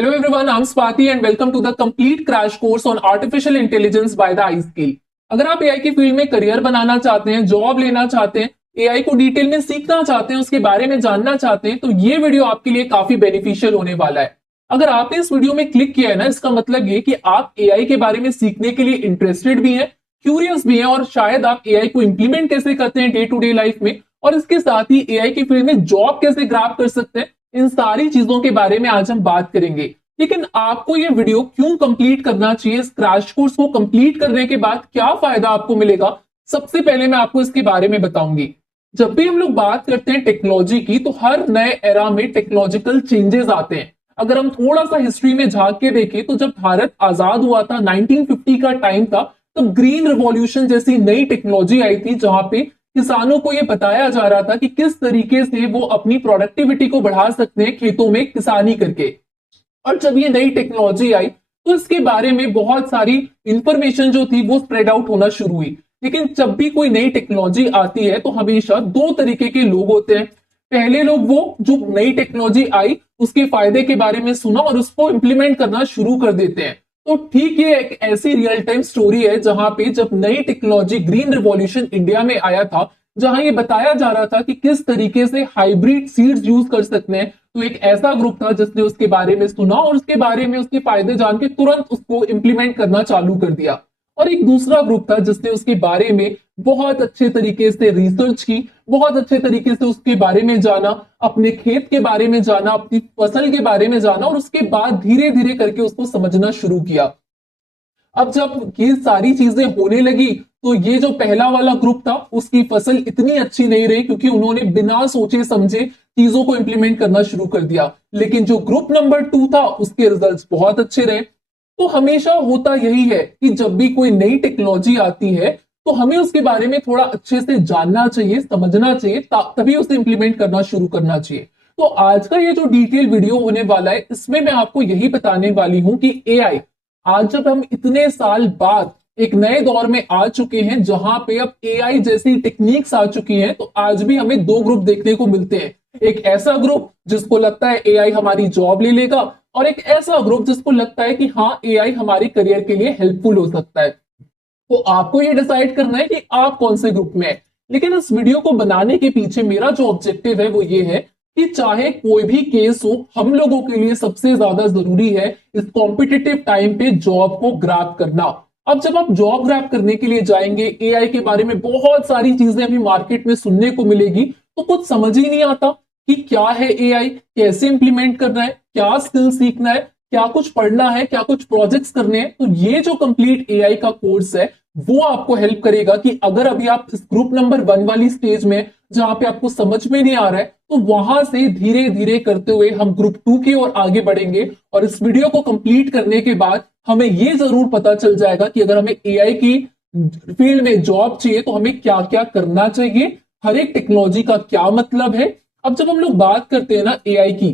Hello everyone, I'm Swati and welcome to the complete crash course on artificial intelligence by the iSkill। अगर आप AI की field में career बनाना चाहते हैं, job लेना चाहते हैं, एआई को डिटेल में सीखना चाहते हैं, उसके बारे में जानना चाहते हैं, तो ये वीडियो आपके लिए काफी बेनिफिशियल होने वाला है। अगर आपने इस वीडियो में क्लिक किया है ना, इसका मतलब ये कि आप एआई के बारे में सीखने के लिए इंटरेस्टेड भी हैं, क्यूरियस भी हैं और शायद आप एआई को इंप्लीमेंट कैसे करते हैं डे टू डे लाइफ में और इसके साथ ही एआई की फील्ड में जॉब कैसे ग्रैब कर सकते हैं, इन सारी चीजों के बारे में आज हम बात करेंगे। लेकिन आपको ये वीडियो क्यों कंप्लीट करना चाहिए, इस क्रैश कोर्स को कंप्लीट करने के बाद क्या फायदा आपको मिलेगा, सबसे पहले मैं आपको इसके बारे में बताऊंगी। जब भी हम लोग बात करते हैं टेक्नोलॉजी की, तो हर नए एरा में टेक्नोलॉजिकल चेंजेस आते हैं। अगर हम थोड़ा सा हिस्ट्री में झांक के देखें तो जब भारत आजाद हुआ था, 1950 का टाइम था, तो ग्रीन रिवॉल्यूशन जैसी नई टेक्नोलॉजी आई थी, जहां पे किसानों को यह बताया जा रहा था कि किस तरीके से वो अपनी प्रोडक्टिविटी को बढ़ा सकते हैं खेतों में किसानी करके। और जब ये नई टेक्नोलॉजी आई तो इसके बारे में बहुत सारी इंफॉर्मेशन जो थी वो स्प्रेड आउट होना शुरू हुई। लेकिन जब भी कोई नई टेक्नोलॉजी आती है तो हमेशा दो तरीके के लोग होते हैं। पहले लोग वो जो नई टेक्नोलॉजी आई उसके फायदे के बारे में सुना और उसको इंप्लीमेंट करना शुरू कर देते हैं। तो ठीक ये एक ऐसी रियल टाइम स्टोरी है जहां पे जब नई टेक्नोलॉजी ग्रीन रिवॉल्यूशन इंडिया में आया था, जहां ये बताया जा रहा था कि किस तरीके से हाइब्रिड सीड्स यूज कर सकते हैं, तो एक ऐसा ग्रुप था जिसने उसके बारे में सुना और उसके बारे में उसके फायदे जान के तुरंत उसको इंप्लीमेंट करना चालू कर दिया। और एक दूसरा ग्रुप था जिसने उसके बारे में बहुत अच्छे तरीके से रिसर्च की, बहुत अच्छे तरीके से उसके बारे में जाना, अपने खेत के बारे में जाना, अपनी फसल के बारे में जाना और उसके बाद धीरे धीरे करके उसको समझना शुरू किया। अब जब ये सारी चीजें होने लगी तो ये जो पहला वाला ग्रुप था उसकी फसल इतनी अच्छी नहीं रही, क्योंकि उन्होंने बिना सोचे समझे चीजों को इंप्लीमेंट करना शुरू कर दिया। लेकिन जो ग्रुप नंबर 2 था उसके रिजल्ट्स बहुत अच्छे रहे। तो हमेशा होता यही है कि जब भी कोई नई टेक्नोलॉजी आती है तो हमें उसके बारे में थोड़ा अच्छे से जानना चाहिए, समझना चाहिए, तभी उसे इंप्लीमेंट करना शुरू करना चाहिए। तो आज का ये जो डिटेल वीडियो होने वाला है, इसमें मैं आपको यही बताने वाली हूं कि एआई आज जब हम इतने साल बाद एक नए दौर में आ चुके हैं जहां पे अब एआई जैसी टेक्निक्स आ चुकी हैं, तो आज भी हमें दो ग्रुप देखने को मिलते हैं। एक ऐसा ग्रुप जिसको लगता है एआई हमारी जॉब ले लेगा और एक ऐसा ग्रुप जिसको लगता है कि हाँ, एआई हमारे करियर के लिए हेल्पफुल हो सकता है। तो आपको ये डिसाइड करना है कि आप कौन से ग्रुप में है। लेकिन इस वीडियो को बनाने के पीछे मेरा जो ऑब्जेक्टिव है वो ये है कि चाहे कोई भी केस हो, हम लोगों के लिए सबसे ज्यादा जरूरी है इस कॉम्पिटिटिव टाइम पे जॉब को ग्रैब करना। अब जब आप जॉब ग्रैब करने के लिए जाएंगे, एआई के बारे में बहुत सारी चीजें अभी मार्केट में सुनने को मिलेगी, तो कुछ समझ ही नहीं आता कि क्या है एआई, कैसे इंप्लीमेंट करना है, क्या स्किल सीखना है, क्या कुछ पढ़ना है, क्या कुछ प्रोजेक्ट्स करने हैं। तो ये जो कंप्लीट एआई का कोर्स है वो आपको हेल्प करेगा कि अगर अभी आप इस ग्रुप नंबर 1 वाली स्टेज में जहां पे आपको समझ में नहीं आ रहा है, तो वहां से धीरे धीरे करते हुए हम ग्रुप 2 की ओर आगे बढ़ेंगे। और इस वीडियो को कंप्लीट करने के बाद हमें ये जरूर पता चल जाएगा कि अगर हमें एआई की फील्ड में जॉब चाहिए तो हमें क्या क्या करना चाहिए, हर एक टेक्नोलॉजी का क्या मतलब है। अब जब हम लोग बात करते हैं ना एआई की,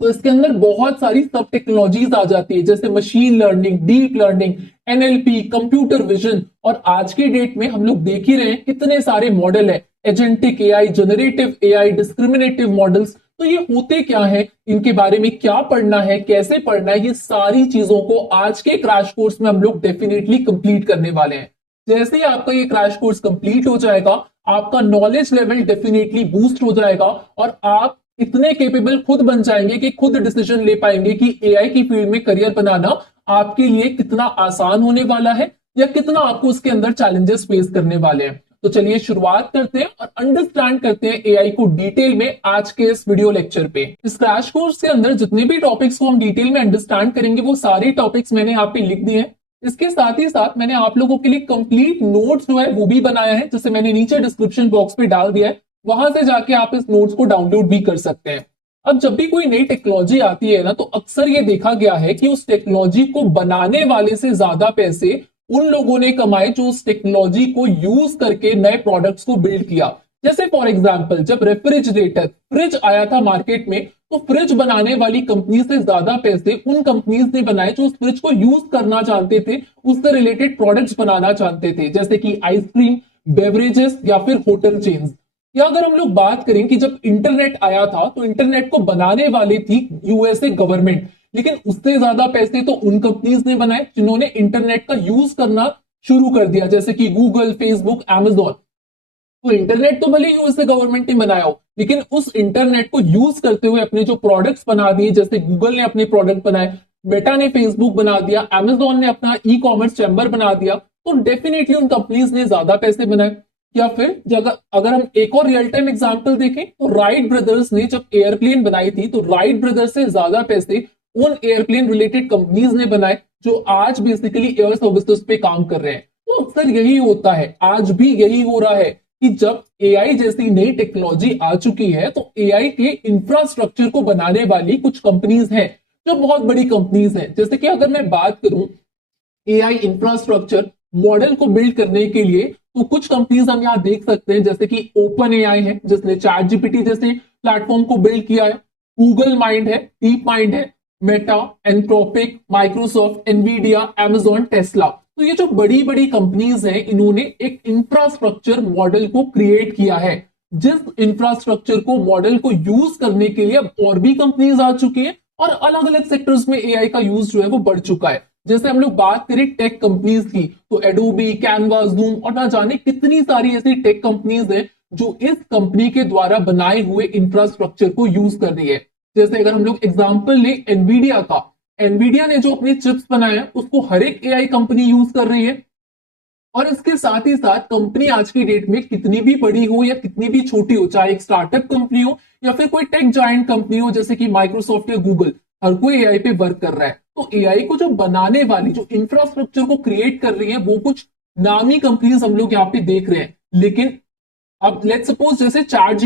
तो इसके अंदर बहुत सारी सब टेक्नोलॉजीज आ जाती है, जैसे machine learning, deep learning, NLP, computer vision. और आज की डेट में हम लोग देख ही रहे हैं कितने सारे मॉडल है, agentic AI, generative AI, discriminative models. तो ये होते क्या है, इनके बारे में क्या पढ़ना है, कैसे पढ़ना है, ये सारी चीजों को आज के क्रैश कोर्स में हम लोग डेफिनेटली कंप्लीट करने वाले हैं। जैसे ही आपका ये क्रैश कोर्स कंप्लीट हो जाएगा, आपका नॉलेज लेवल डेफिनेटली बूस्ट हो जाएगा और आप इतने केपेबल खुद बन जाएंगे कि खुद डिसीजन ले पाएंगे कि एआई की फील्ड में करियर बनाना आपके लिए कितना आसान होने वाला है या कितना आपको उसके अंदर चैलेंजेस फेस करने वाले हैं। तो चलिए शुरुआत करते हैं और अंडरस्टैंड करते हैं एआई को डिटेल में आज के इस वीडियो लेक्चर पे। इस क्रैश कोर्स के अंदर जितने भी टॉपिक्स को हम डिटेल में अंडरस्टैंड करेंगे वो सारे टॉपिक्स मैंने यहाँ पे लिख दिए हैं। इसके साथ ही साथ मैंने आप लोगों के लिए कंप्लीट नोट्स जो है वो भी बनाया है, जिसे मैंने नीचे डिस्क्रिप्शन बॉक्स पे डाल दिया है, वहां से जाके आप इस नोट्स को डाउनलोड भी कर सकते हैं। अब जब भी कोई नई टेक्नोलॉजी आती है ना, तो अक्सर ये देखा गया है कि उस टेक्नोलॉजी को बनाने वाले से ज्यादा पैसे उन लोगों ने कमाए जो उस टेक्नोलॉजी को यूज करके नए प्रोडक्ट्स को बिल्ड किया। जैसे फॉर एग्जांपल जब रेफ्रिजरेटर, फ्रिज आया था मार्केट में, तो फ्रिज बनाने वाली कंपनी से ज्यादा पैसे उन कंपनीज ने बनाए जो उस फ्रिज को यूज करना चाहते थे, उससे रिलेटेड प्रोडक्ट्स बनाना चाहते थे, जैसे कि आइसक्रीम, बेवरेजेस या फिर होटल चेन्स। या अगर हम लोग बात करें कि जब इंटरनेट आया था तो इंटरनेट को बनाने वाली थी यूएसए गवर्नमेंट, लेकिन उससे ज्यादा पैसे तो उन कंपनीज ने बनाए जिन्होंने इंटरनेट का यूज करना शुरू कर दिया, जैसे कि गूगल, फेसबुक, Amazon। तो इंटरनेट तो भले ही यूएसए गवर्नमेंट ने बनाया हो, लेकिन उस इंटरनेट को यूज करते हुए अपने जो प्रोडक्ट्स बना दिए, जैसे गूगल ने अपने प्रोडक्ट बनाए, मेटा ने फेसबुक बना दिया, Amazon ने अपना ई कॉमर्स चैम्बर बना दिया, तो डेफिनेटली उन कंपनीज ने ज्यादा पैसे बनाए। या फिर अगर हम एक और रियल टाइम एग्जांपल देखें तो राइट ब्रदर्स ने जब एयरप्लेन बनाई थी, तो राइट ब्रदर्स से ज्यादा पैसे उन एयरप्लेन रिलेटेड कंपनीज ने बनाए जो आज बेसिकली एयर सर्विसेज पे काम कर रहे हैं। तो अक्सर यही होता है, आज भी यही हो रहा है कि जब एआई जैसी नई टेक्नोलॉजी आ चुकी है तो एआई के इंफ्रास्ट्रक्चर को बनाने वाली कुछ कंपनीज हैं जो बहुत बड़ी कंपनीज हैं। जैसे कि अगर मैं बात करूं एआई इंफ्रास्ट्रक्चर मॉडल को बिल्ड करने के लिए, तो कुछ कंपनीज हम यहां देख सकते हैं, जैसे कि ओपन एआई है जिसने चैट जीपीटी जैसे प्लेटफॉर्म को बिल्ड किया है, गूगल माइंड है, डीप माइंड है, Meta, Anthropic, Microsoft, Nvidia, Amazon, Tesla. तो ये जो बड़ी बड़ी कंपनीज हैं इन्होंने एक इंफ्रास्ट्रक्चर मॉडल को क्रिएट किया है, जिस इंफ्रास्ट्रक्चर को मॉडल को यूज करने के लिए अब और भी कंपनीज आ चुकी है और अलग अलग सेक्टर्स में एआई का यूज जो है वो बढ़ चुका है। जैसे हम लोग बात करें टेक कंपनीज की, तो एडोबी, कैनवा, जूम और ना जाने कितनी सारी ऐसी टेक कंपनीज हैं जो इस कंपनी के द्वारा बनाए हुए इंफ्रास्ट्रक्चर को यूज कर रही है। जैसे अगर हम लोग एग्जांपल ले एनवीडिया का, एनवीडिया ने जो अपने चिप्स बनाए हैं उसको हर एक एआई कंपनी यूज कर रही है। और इसके साथ ही साथ कंपनी आज की डेट में कितनी भी बड़ी हो या कितनी भी छोटी हो, चाहे एक स्टार्टअप कंपनी हो या फिर कोई टेक जायंट कंपनी हो जैसे कि माइक्रोसॉफ्ट या गूगल, हर कोई एआई पे वर्क कर रहा है। तो एआई को जो बनाने वाली, जो इंफ्रास्ट्रक्चर को क्रिएट कर रही है, वो कुछ नामी कंपनीज हम लोग यहाँ पे देख रहे हैं। लेकिन अब लेट सपोज जैसे चैट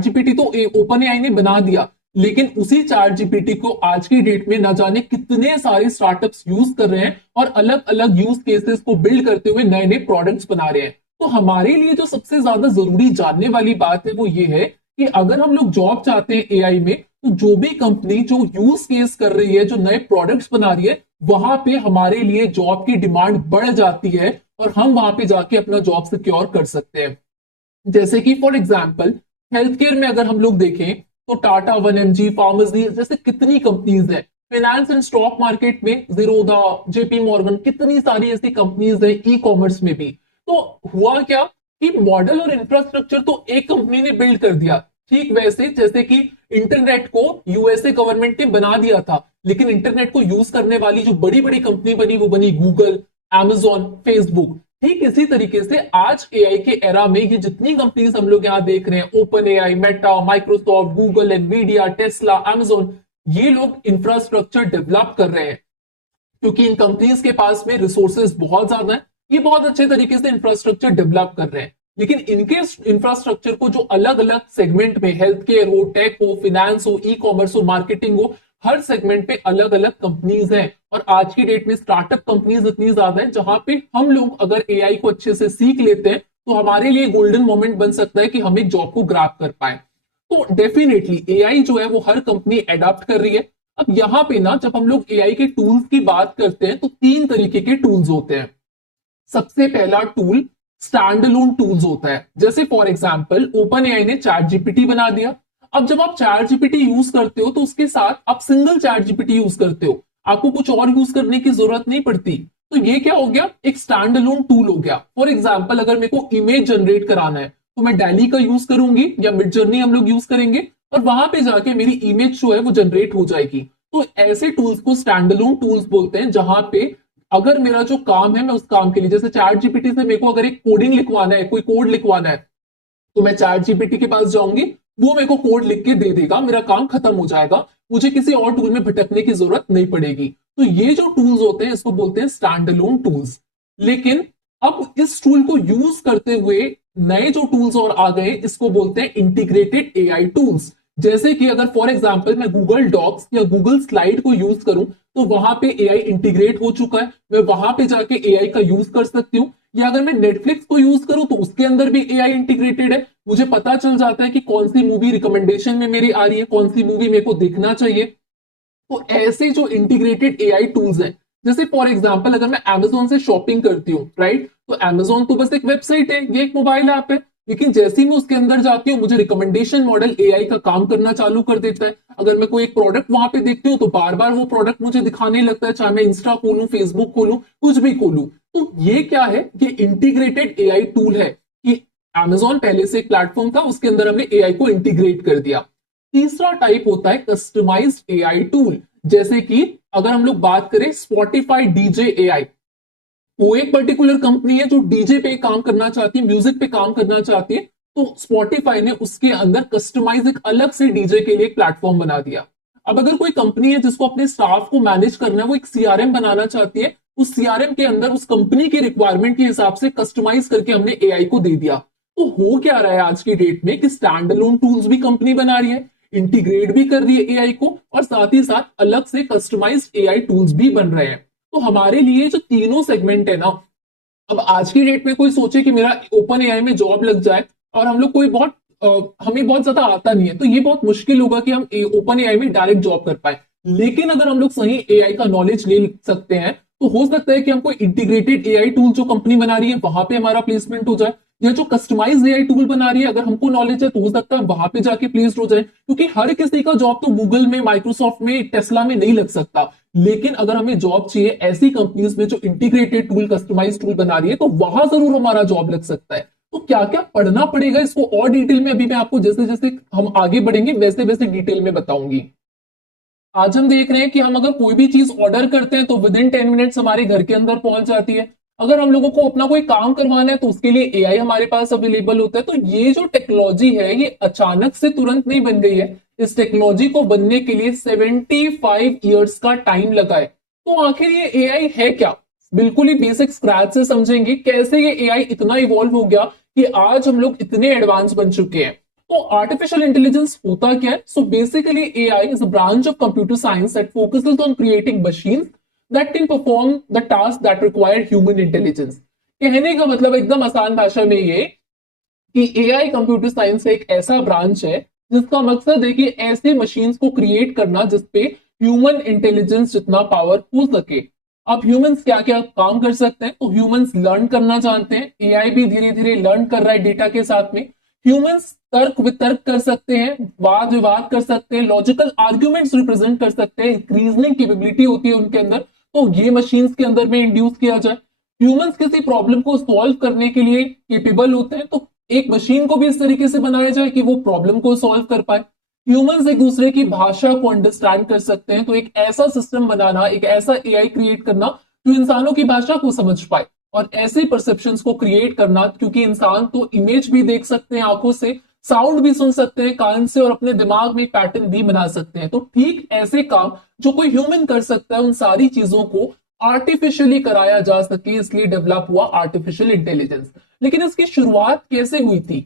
जीपीटी तो ओपन एआई ने बना दिया, लेकिन उसी चैट जीपीटी को आज की डेट में न जाने कितने सारे स्टार्टअप्स यूज कर रहे हैं और अलग अलग यूज केसेस को बिल्ड करते हुए नए नए प्रोडक्ट्स बना रहे हैं। तो हमारे लिए जो सबसे ज्यादा जरूरी जानने वाली बात है वो ये है कि अगर हम लोग जॉब चाहते हैं एआई में, तो जो भी कंपनी जो यूज केस कर रही है, जो नए प्रोडक्ट्स बना रही है, वहां पे हमारे लिए जॉब की डिमांड बढ़ जाती है और हम वहां पे जाके अपना जॉब सिक्योर कर सकते हैं। जैसे कि फॉर एग्जाम्पल हेल्थ केयर में अगर हम लोग देखें तो टाटा, 1mg, फार्मेसी जैसे कितनी कंपनीज हैं। फाइनेंस एंड स्टॉक मार्केट में जीरोधा, जेपी मॉर्गन, कितनी सारी ऐसी कंपनीज हैं, ई कॉमर्स में भी। तो हुआ क्या कि मॉडल और इंफ्रास्ट्रक्चर तो एक कंपनी ने बिल्ड कर दिया, ठीक वैसे जैसे कि इंटरनेट को यूएसए गवर्नमेंट ने बना दिया था, लेकिन इंटरनेट को यूज करने वाली जो बड़ी बड़ी कंपनी बनी वो बनी गूगल, Amazon, फेसबुक। ठीक इसी तरीके से आज एआई के एरा में ये जितनी कंपनीज हम लोग यहां देख रहे हैं, open AI, Meta, Microsoft, Google, Nvidia, Tesla, Amazon, ये लोग इंफ्रास्ट्रक्चर डेवलप कर रहे हैं क्योंकि इन कंपनीज के पास में रिसोर्सेज बहुत ज्यादा है। ये बहुत अच्छे तरीके से इंफ्रास्ट्रक्चर डेवलप कर रहे हैं, लेकिन इनके इंफ्रास्ट्रक्चर को जो अलग अलग सेगमेंट में, हेल्थ केयर हो, टेक हो, फिनेंस हो, ई कॉमर्स हो, मार्केटिंग हो, हर सेगमेंट पे अलग अलग कंपनीज हैं। और आज की डेट में स्टार्टअप कंपनीज इतनी ज्यादा है जहां पे हम लोग अगर एआई को अच्छे से सीख लेते हैं तो हमारे लिए गोल्डन मोमेंट बन सकता है कि हम एक जॉब को ग्रैब कर पाए। तो डेफिनेटली एआई जो है वो हर कंपनी एडॉप्ट कर रही है। अब यहां पे ना जब हम लोग एआई के टूल्स की बात करते हैं तो तीन तरीके के टूल्स होते हैं। सबसे पहला टूल स्टैंड अलोन टूल्स होता है, जैसे फॉर एग्जांपल ओपन एआई ने चैट जीपीटी बना दिया। अब जब आप चैट जीपीटी यूज करते हो तो उसके साथ आप सिंगल चैट जीपीटी यूज करते हो, आपको कुछ और यूज करने की जरूरत नहीं पड़ती। तो ये क्या हो गया, एक स्टैंड अलोन टूल हो गया। फॉर एग्जाम्पल अगर मेरे को इमेज जनरेट कराना है तो मैं डैली का यूज करूंगी या मिड जर्नी हम लोग यूज करेंगे और वहां पे जाके मेरी इमेज जो है वो जनरेट हो जाएगी। तो ऐसे टूल्स को स्टैंड अलोन टूल्स बोलते हैं, जहां पे अगर मेरा जो काम है मैं उस काम के लिए, जैसे चैट जीपीटी से मेरे को अगर एक कोडिंग लिखवाना है, कोई कोड लिखवाना है, तो मैं चैट जीपीटी के पास जाऊंगी, वो मेरे को कोड लिख के दे देगा, मेरा काम खत्म हो जाएगा, मुझे किसी और टूल में भटकने की जरूरत नहीं पड़ेगी। तो ये जो टूल्स होते हैं इसको बोलते हैं स्टैंड अलोन टूल्स। लेकिन अब इस टूल को यूज करते हुए नए जो टूल्स और आ गए इसको बोलते हैं इंटीग्रेटेड एआई टूल्स। जैसे कि अगर फॉर एग्जांपल मैं गूगल डॉक्स या गूगल स्लाइड को यूज करूं तो वहां पे एआई इंटीग्रेट हो चुका है, मैं वहां पे जाके एआई का यूज कर सकती हूँ। या अगर मैं नेटफ्लिक्स को यूज करूं तो उसके अंदर भी एआई इंटीग्रेटेड है, मुझे पता चल जाता है कि कौन सी मूवी रिकमेंडेशन में मेरी आ रही है, कौन सी मूवी मेरे को देखना चाहिए। तो ऐसे जो इंटीग्रेटेड एआई टूल्स हैं, जैसे फॉर एग्जांपल अगर मैं Amazon से शॉपिंग करती हूँ, राइट, तो Amazon तो बस एक वेबसाइट है, ये एक मोबाइल ऐप है। लेकिन जैसे ही मैं उसके अंदर जाती हूँ मुझे रिकमेंडेशन मॉडल एआई का काम करना चालू कर देता है। अगर मैं कोई एक प्रोडक्ट वहां पे देखती हूँ तो बार बार वो प्रोडक्ट मुझे दिखाने लगता है, चाहे मैं इंस्टा खोलूं, फेसबुक खोलूं, कुछ भी खोलूं। तो ये क्या है, ये इंटीग्रेटेड एआई टूल है कि Amazon पहले से एक प्लेटफॉर्म था, उसके अंदर हमने एआई को इंटीग्रेट कर दिया। तीसरा टाइप होता है कस्टमाइज्ड एआई टूल, जैसे कि अगर हम लोग बात करें स्पॉटिफाई डीजे एआई, वो एक पर्टिकुलर कंपनी है जो डीजे पे काम करना चाहती है, म्यूजिक पे काम करना चाहती है। तो स्पॉटिफाई ने उसके अंदर कस्टमाइज एक अलग से डीजे के लिए एक प्लेटफॉर्म बना दिया। अब अगर कोई कंपनी है जिसको अपने स्टाफ को मैनेज करना है, वो एक सीआरएम बनाना चाहती है, उस सीआरएम के अंदर उस कंपनी की रिक्वायरमेंट के हिसाब से कस्टमाइज करके हमने एआई को दे दिया। तो हो क्या रहा है आज की डेट में कि स्टैंड अलोन टूल्स भी कंपनी बना रही है, इंटीग्रेट भी कर रही है एआई को, और साथ ही साथ अलग से कस्टमाइज एआई टूल्स भी बन रहे हैं। तो हमारे लिए जो तीनों सेगमेंट है ना, अब आज की डेट में कोई सोचे कि मेरा ओपन एआई में जॉब लग जाए, और हम लोग कोई बहुत हमें बहुत ज्यादा आता नहीं है, तो ये बहुत मुश्किल होगा कि हम ओपन एआई में डायरेक्ट जॉब कर पाए। लेकिन अगर हम लोग सही एआई का नॉलेज ले सकते हैं तो हो सकता है कि हमको इंटीग्रेटेड एआई टूल जो कंपनी बना रही है वहां पे हमारा प्लेसमेंट हो जाए, या जो कस्टमाइज एआई टूल बना रही है अगर हमको नॉलेज है तो हो सकता है वहां पे जाके प्लेस्ड हो जाए। क्योंकि हर किसी का जॉब तो गूगल में, माइक्रोसॉफ्ट में, टेस्ला में नहीं लग सकता। लेकिन अगर हमें जॉब चाहिए ऐसी कंपनीज में जो इंटीग्रेटेड टूल, कस्टमाइज टूल बना रही है, तो वहां जरूर हमारा जॉब लग सकता है। तो क्या क्या पढ़ना पड़ेगा इसको और डिटेल में अभी मैं आपको जैसे जैसे हम आगे बढ़ेंगे वैसे वैसे डिटेल में बताऊंगी। आज हम देख रहे हैं कि हम अगर कोई भी चीज ऑर्डर करते हैं तो विद इन 10 मिनट्स हमारे घर के अंदर पहुंच जाती है। अगर हम लोगों को अपना कोई काम करवाना है तो उसके लिए एआई हमारे पास अवेलेबल होता है। तो ये जो टेक्नोलॉजी है ये अचानक से तुरंत नहीं बन गई है, इस टेक्नोलॉजी को बनने के लिए 75 ईयर्स का टाइम लगा है। तो आखिर ये एआई है क्या, बिल्कुल ही बेसिक स्क्रैच से समझेंगे कैसे ये एआई इतना इवॉल्व हो गया कि आज हम लोग इतने एडवांस बन चुके हैं। तो आर्टिफिशियल इंटेलिजेंस होता क्या है? So basically AI is a branch of computer science that focuses on creating machines that can perform the task that require human intelligence. कहने का मतलब एकदम आसान भाषा में ये कि एआई कंप्यूटर साइंस का एक ऐसा ब्रांच है जिसका मकसद है कि ऐसे मशीन्स को क्रिएट करना जिसपे ह्यूमन इंटेलिजेंस जितना पावर हो सके। अब ह्यूमंस क्या क्या काम कर सकते हैं? तो ह्यूमंस लर्न करना जानते हैं, एआई भी धीरे धीरे लर्न कर रहा है डेटा के साथ में। ह्यूमंस तर्क वितर्क कर सकते हैं, वाद विवाद कर सकते हैं, लॉजिकल आर्ग्यूमेंट्स रिप्रेजेंट कर सकते हैं, रीजनिंग कैपेबिलिटी होती है उनके अंदर, तो ये मशीन्स के अंदर में इंड्यूस किया जाए। ह्यूमंस किसी प्रॉब्लम को सॉल्व करने के लिए केपेबल होते हैं, तो एक मशीन को भी इस तरीके से बनाया जाए कि वो प्रॉब्लम को सॉल्व कर पाए। ह्यूमंस एक दूसरे की भाषा को अंडरस्टैंड कर सकते हैं, तो एक ऐसा सिस्टम बनाना, एक ऐसा एआई क्रिएट करना जो इंसानों की भाषा को समझ पाए और ऐसे परसेप्शंस को क्रिएट करना, क्योंकि इंसान तो इमेज भी देख सकते हैं आंखों से, साउंड भी सुन सकते हैं कान से, और अपने दिमाग में पैटर्न भी बना सकते हैं। तो ठीक ऐसे काम जो कोई ह्यूमन कर सकता है उन सारी चीजों को आर्टिफिशियली कराया जा सके, इसलिए डेवलप हुआ आर्टिफिशियल इंटेलिजेंस। लेकिन इसकी शुरुआत कैसे हुई थी?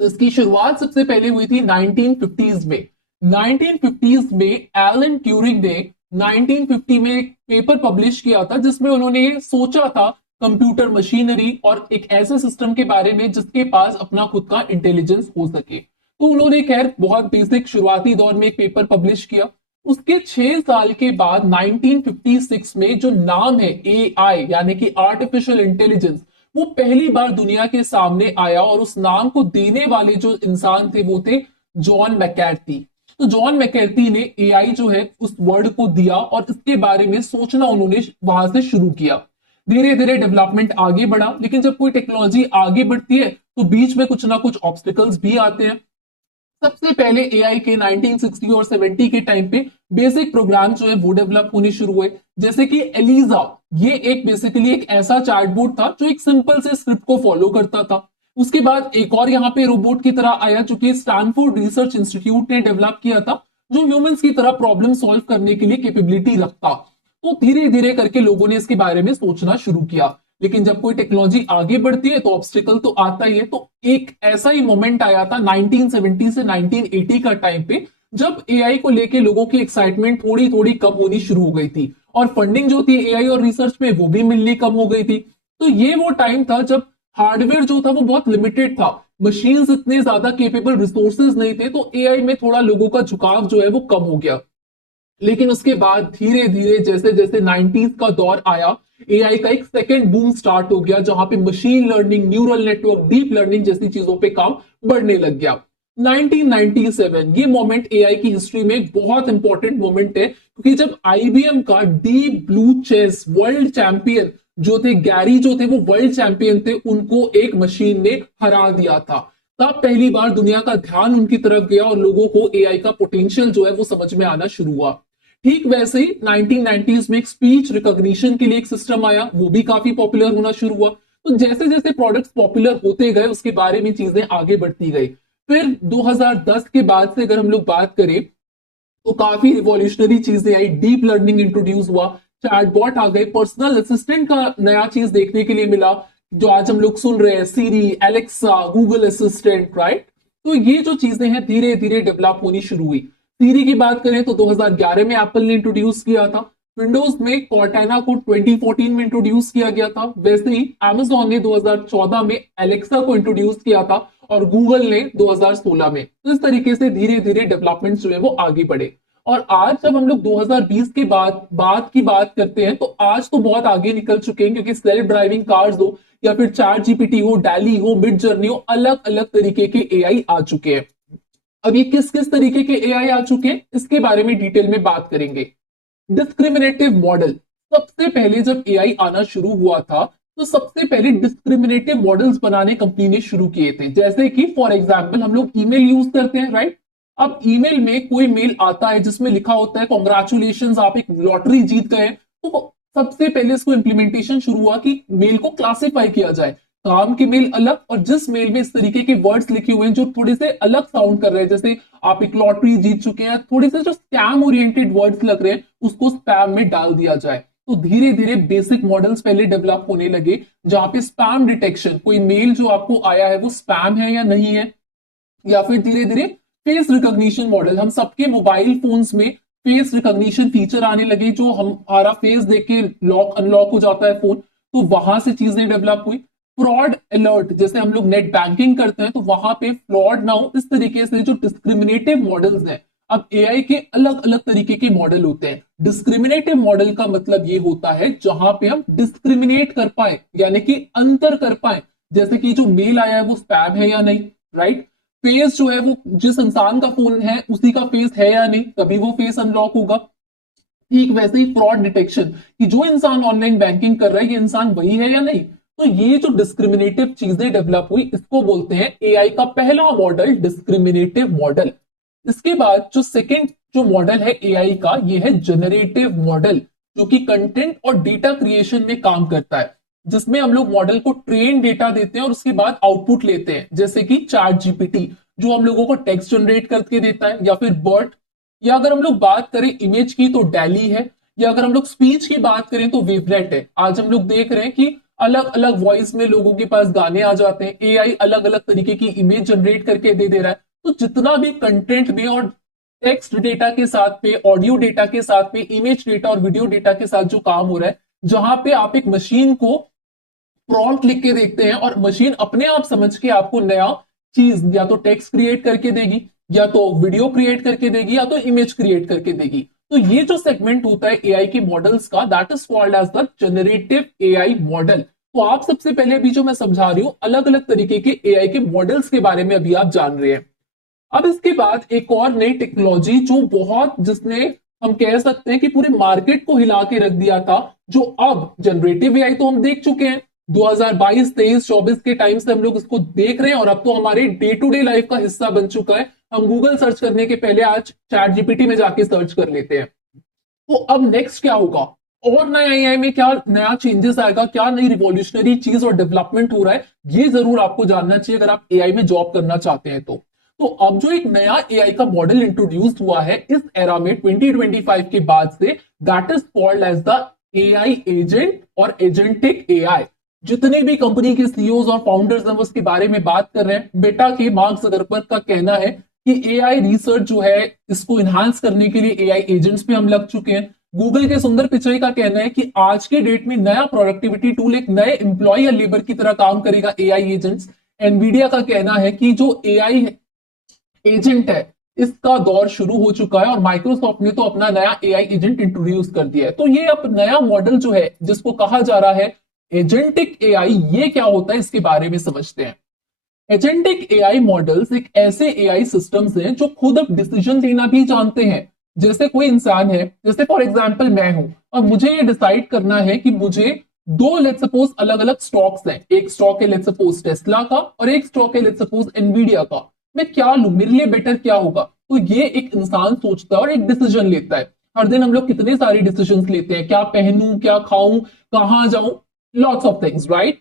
तो इसकी शुरुआत सबसे पहले हुई थी 1950s में। 1950s में एलन ट्यूरिंग ने 1950 में एक पेपर पब्लिश किया था जिसमें उन्होंने सोचा था कंप्यूटर मशीनरी और एक ऐसे सिस्टम के बारे में जिसके पास अपना खुद का इंटेलिजेंस हो सके। तो उन्होंने खैर बहुत बेसिक शुरुआती दौर में एक पेपर पब्लिश किया। उसके 6 साल के बाद 1956 में जो नाम है एआई यानी कि आर्टिफिशियल इंटेलिजेंस, वो पहली बार दुनिया के सामने आया, और उस नाम को देने वाले जो इंसान थे वो थे जॉन मैककार्थी। तो जॉन मैककार्थी ने एआई जो है उस वर्ड को दिया और इसके बारे में सोचना उन्होंने वहां से शुरू किया। धीरे धीरे डेवलपमेंट आगे बढ़ा, लेकिन जब कोई टेक्नोलॉजी आगे बढ़ती है तो बीच में कुछ ना कुछ ऑब्स्टिकल्स भी आते हैं। सबसे पहले एआई के 1960 और 70 के टाइम पे बेसिक प्रोग्राम जो है वो डेवलप होने शुरू हुए, जैसे कि एलिजा। ये एक बेसिकली एक ऐसा चैटबॉट था जो एक सिंपल से स्क्रिप्ट को फॉलो करता था। उसके बाद एक और यहाँ पे रोबोट की तरह आया जो कि स्टैनफोर्ड रिसर्च इंस्टीट्यूट ने डेवलप किया था, जो ह्यूमंस की तरह प्रॉब्लम सॉल्व करने के लिए कैपेबिलिटी रखता। तो धीरे धीरे करके लोगों ने इसके बारे में सोचना शुरू किया। लेकिन जब कोई टेक्नोलॉजी आगे बढ़ती है तो ऑब्स्टिकल तो आता ही है। तो एक ऐसा ही मोमेंट आया था 1970 से 1980 का टाइम पे, जब एआई को लेके लोगों की एक्साइटमेंट थोड़ी थोड़ी कम होनी शुरू हो गई थी, और फंडिंग जो थी एआई और रिसर्च में वो भी मिलनी कम हो गई थी। तो ये वो टाइम था जब हार्डवेयर जो था वो बहुत लिमिटेड था, मशीन्स इतने ज्यादा केपेबल रिसोर्सेज नहीं थे, तो एआई में थोड़ा लोगों का झुकाव जो है वो कम हो गया। लेकिन उसके बाद धीरे धीरे जैसे जैसे 90s का दौर आया, एआई का एक सेकेंड बूम स्टार्ट हो गया, जहां पे machine learning, neural network, deep learning जैसी चीजों पे काम बढ़ने लग गया। 1997 ये मोमेंट एआई की हिस्ट्री में एक बहुत इंपॉर्टेंट मोमेंट है, क्योंकि जब आईबीएम का deep blue chess world champion जो थे, गैरी जो थे, वो वर्ल्ड चैंपियन थे, उनको एक मशीन ने हरा दिया था। तब पहली बार दुनिया का ध्यान उनकी तरफ गया और लोगों को एआई का पोटेंशियल जो है वो समझ में आना शुरू हुआ। ठीक वैसे ही 1990s में एक स्पीच रिकॉग्निशन के लिए एक सिस्टम आया, वो भी काफी पॉपुलर होना शुरू हुआ। तो जैसे जैसे प्रोडक्ट्स पॉपुलर होते गए, उसके बारे में चीजें आगे बढ़ती गई। फिर 2010 के बाद से अगर हम लोग बात करें तो काफी रिवॉल्यूशनरी चीजें आई, डीप लर्निंग इंट्रोड्यूस हुआ, चैटबॉट आ गए, पर्सनल असिस्टेंट का नया चीज देखने के लिए मिला, जो आज हम लोग सुन रहे हैं, सीरी, एलेक्सा, गूगल असिस्टेंट, राइट। तो ये जो चीजें हैं धीरे धीरे डेवलप होनी शुरू हुई। सीरी की बात करें तो 2011 में एप्पल ने इंट्रोड्यूस किया था। विंडोज में कॉर्टेना को 2014 में इंट्रोड्यूस किया गया था। वैसे ही अमेजोन ने 2014 में एलेक्सा को इंट्रोड्यूस किया था और गूगल ने 2016 में। तो इस तरीके से धीरे धीरे डेवलपमेंट जो है वो आगे बढ़े। और आज जब हम लोग 2020 के बाद की बात करते हैं, तो आज तो बहुत आगे निकल चुके हैं, क्योंकि सेल्फ ड्राइविंग कार्स हो या फिर चैट जीपीटी हो, डैली हो, मिड जर्नी हो, अलग अलग तरीके के एआई आ चुके हैं। अब ये किस किस तरीके के एआई आ चुके हैं, इसके बारे में डिटेल में बात करेंगे। डिस्क्रिमिनेटिव मॉडल, सबसे पहले जब एआई आना शुरू हुआ था, तो सबसे पहले डिस्क्रिमिनेटिव मॉडल्स बनाने कंपनी ने शुरू किए थे। जैसे कि फॉर एग्जांपल हम लोग ईमेल यूज करते हैं, राइट। अब ईमेल में कोई मेल आता है जिसमें लिखा होता है कॉन्ग्रेचुलेशंस, आप एक लॉटरी जीत गए, तो सबसे पहले इसको इम्प्लीमेंटेशन शुरू हुआ कि मेल को क्लासिफाई किया जाए, काम के मेल अलग और जिस मेल में इस तरीके के वर्ड्स लिखे हुए हैं जो थोड़े से अलग साउंड कर रहे हैं, जैसे आप एक लॉटरी जीत चुके हैं, थोड़े से जो स्कैम ओरिएंटेड वर्ड्स लग रहे हैं, उसको स्पैम में डाल दिया जाए। तो धीरे धीरे बेसिक मॉडल्स पहले डेवलप होने लगे, जहां पे स्पैम डिटेक्शन, कोई मेल जो आपको आया है वो स्पैम है या नहीं है। या फिर धीरे धीरे फेस रिकॉग्निशन मॉडल, हम सबके मोबाइल फोन्स में फेस रिकॉग्निशन फीचर आने लगे, जो हमारा फेस देख के लॉक अनलॉक हो जाता है फोन। तो वहां से चीजें डेवलप हुई। फ्रॉड अलर्ट, जैसे हम लोग नेट बैंकिंग करते हैं तो वहां पे फ्रॉड ना हो, इस तरीके से जो डिस्क्रिमिनेटिव मॉडल्स हैं। अब एआई के अलग अलग तरीके के मॉडल होते हैं। डिस्क्रिमिनेटिव मॉडल का मतलब ये होता है जहां पे हम डिस्क्रिमिनेट कर पाए, यानी कि अंतर कर पाए, जैसे कि जो मेल आया है वो स्पैम है या नहीं, राइट। फेस जो है वो जिस इंसान का फोन है उसी का फेस है या नहीं, तभी वो फेस अनलॉक होगा। ठीक वैसे ही फ्रॉड डिटेक्शन, कि जो इंसान ऑनलाइन बैंकिंग कर रहा है ये इंसान वही है या नहीं। तो ये जो डिस्क्रिमिनेटिव चीजें डेवलप हुई, इसको बोलते हैं एआई का पहला मॉडल, डिस्क्रिमिनेटिव मॉडल। इसके बाद जो सेकंड जो मॉडल है एआई का, ये है जनरेटिव मॉडल, जो कि कंटेंट और डेटा क्रिएशन में काम करता है, जिसमें हम लोग मॉडल को ट्रेन डेटा देते हैं और उसके बाद आउटपुट लेते हैं, जैसे कि चैट जीपीटी जो हम लोगों को टेक्स्ट जनरेट करके देता है, या फिर बर्ट, या अगर हम लोग बात करें इमेज की तो डैली है, या अगर हम लोग स्पीच की बात करें तो वेवलेट है। आज हम लोग देख रहे हैं कि अलग अलग वॉइस में लोगों के पास गाने आ जाते हैं, एआई अलग अलग तरीके की इमेज जनरेट करके दे दे रहा है। तो जितना भी कंटेंट में और टेक्स्ट डेटा के साथ पे, ऑडियो डेटा के साथ पे, इमेज डेटा और वीडियो डेटा के साथ जो काम हो रहा है, जहां पे आप एक मशीन को प्रॉम्प्ट लिख के देखते हैं और मशीन अपने आप समझ के आपको नया चीज या तो टेक्स्ट क्रिएट करके देगी, या तो वीडियो क्रिएट करके देगी, या तो इमेज क्रिएट करके देगी। तो ये जो सेगमेंट होता है एआई के मॉडल्स का, that is called as the generative AI model. तो आप सबसे पहले अभी जो मैं समझा रही हूं, अलग अलग तरीके के एआई के मॉडल्स के बारे में अभी आप जान रहे हैं। अब इसके बाद एक और नई टेक्नोलॉजी जो बहुत, जिसने हम कह सकते हैं कि पूरे मार्केट को हिला के रख दिया था, जो अब जनरेटिव एआई तो हम देख चुके हैं 2022, 23, 24 के टाइम से हम लोग इसको देख रहे हैं, और अब तो हमारे डे टू डे लाइफ का हिस्सा बन चुका है। हम गूगल सर्च करने के पहले आज चैट जीपीटी में जाके सर्च कर लेते हैं। तो अब नेक्स्ट क्या होगा, और नया एआई में क्या नया चेंजेस आएगा, क्या नई रिवॉल्यूशनरी चीज और डेवलपमेंट हो रहा है, ये जरूर आपको जानना चाहिए अगर आप एआई में जॉब करना चाहते हैं तो अब जो एक नया एआई का मॉडल इंट्रोड्यूस हुआ है इस एरा में 2025 के बाद से, that is called as the AI agent और एजेंटिक एआई। जितने भी कंपनी के सीईओज और फाउंडर्स हैं वो इसके बारे में बात कर रहे हैं। बेटा के मार्क जकरबर्ग का कहना है कि एआई रिसर्च जो है इसको इनहांस करने के लिए एआई एजेंट्स पे हम लग चुके हैं। गूगल के सुंदर पिचाई का कहना है कि आज के डेट में नया प्रोडक्टिविटी टूल एक नए एम्प्लॉय या लेबर की तरह काम करेगा, एआई एजेंट्स। एनवीडिया का कहना है कि जो एआई एजेंट है इसका दौर शुरू हो चुका है और माइक्रोसॉफ्ट ने तो अपना नया एआई एजेंट इंट्रोड्यूस कर दिया है। तो ये अब नया मॉडल जो है जिसको कहा जा रहा है एजेंटिक एआई, ये क्या होता है इसके बारे में समझते हैं। एजेंटिक एआई मॉडल्स एक ऐसे एआई सिस्टम्स हैं जो खुद अब डिसीजन लेना भी जानते हैं। जैसे कोई इंसान है, जैसे फॉर एग्जांपल मैं हूं, और मुझे ये डिसाइड करना है कि मुझे दो लेट्स सपोज अलग अलग स्टॉक्स हैं, एक स्टॉक है लेट्स सपोज टेस्ला का और एक स्टॉक है लेट्स सपोज एनवीडिया का, मैं क्या लूं, मेरे लिए बेटर क्या होगा। तो ये एक इंसान सोचता है और एक डिसीजन लेता है। हर दिन हम लोग कितने सारे डिसीजन लेते हैं, क्या पहनूं, क्या खाऊं, कहां जाऊं, लॉट्स ऑफ थिंग्स, राइट।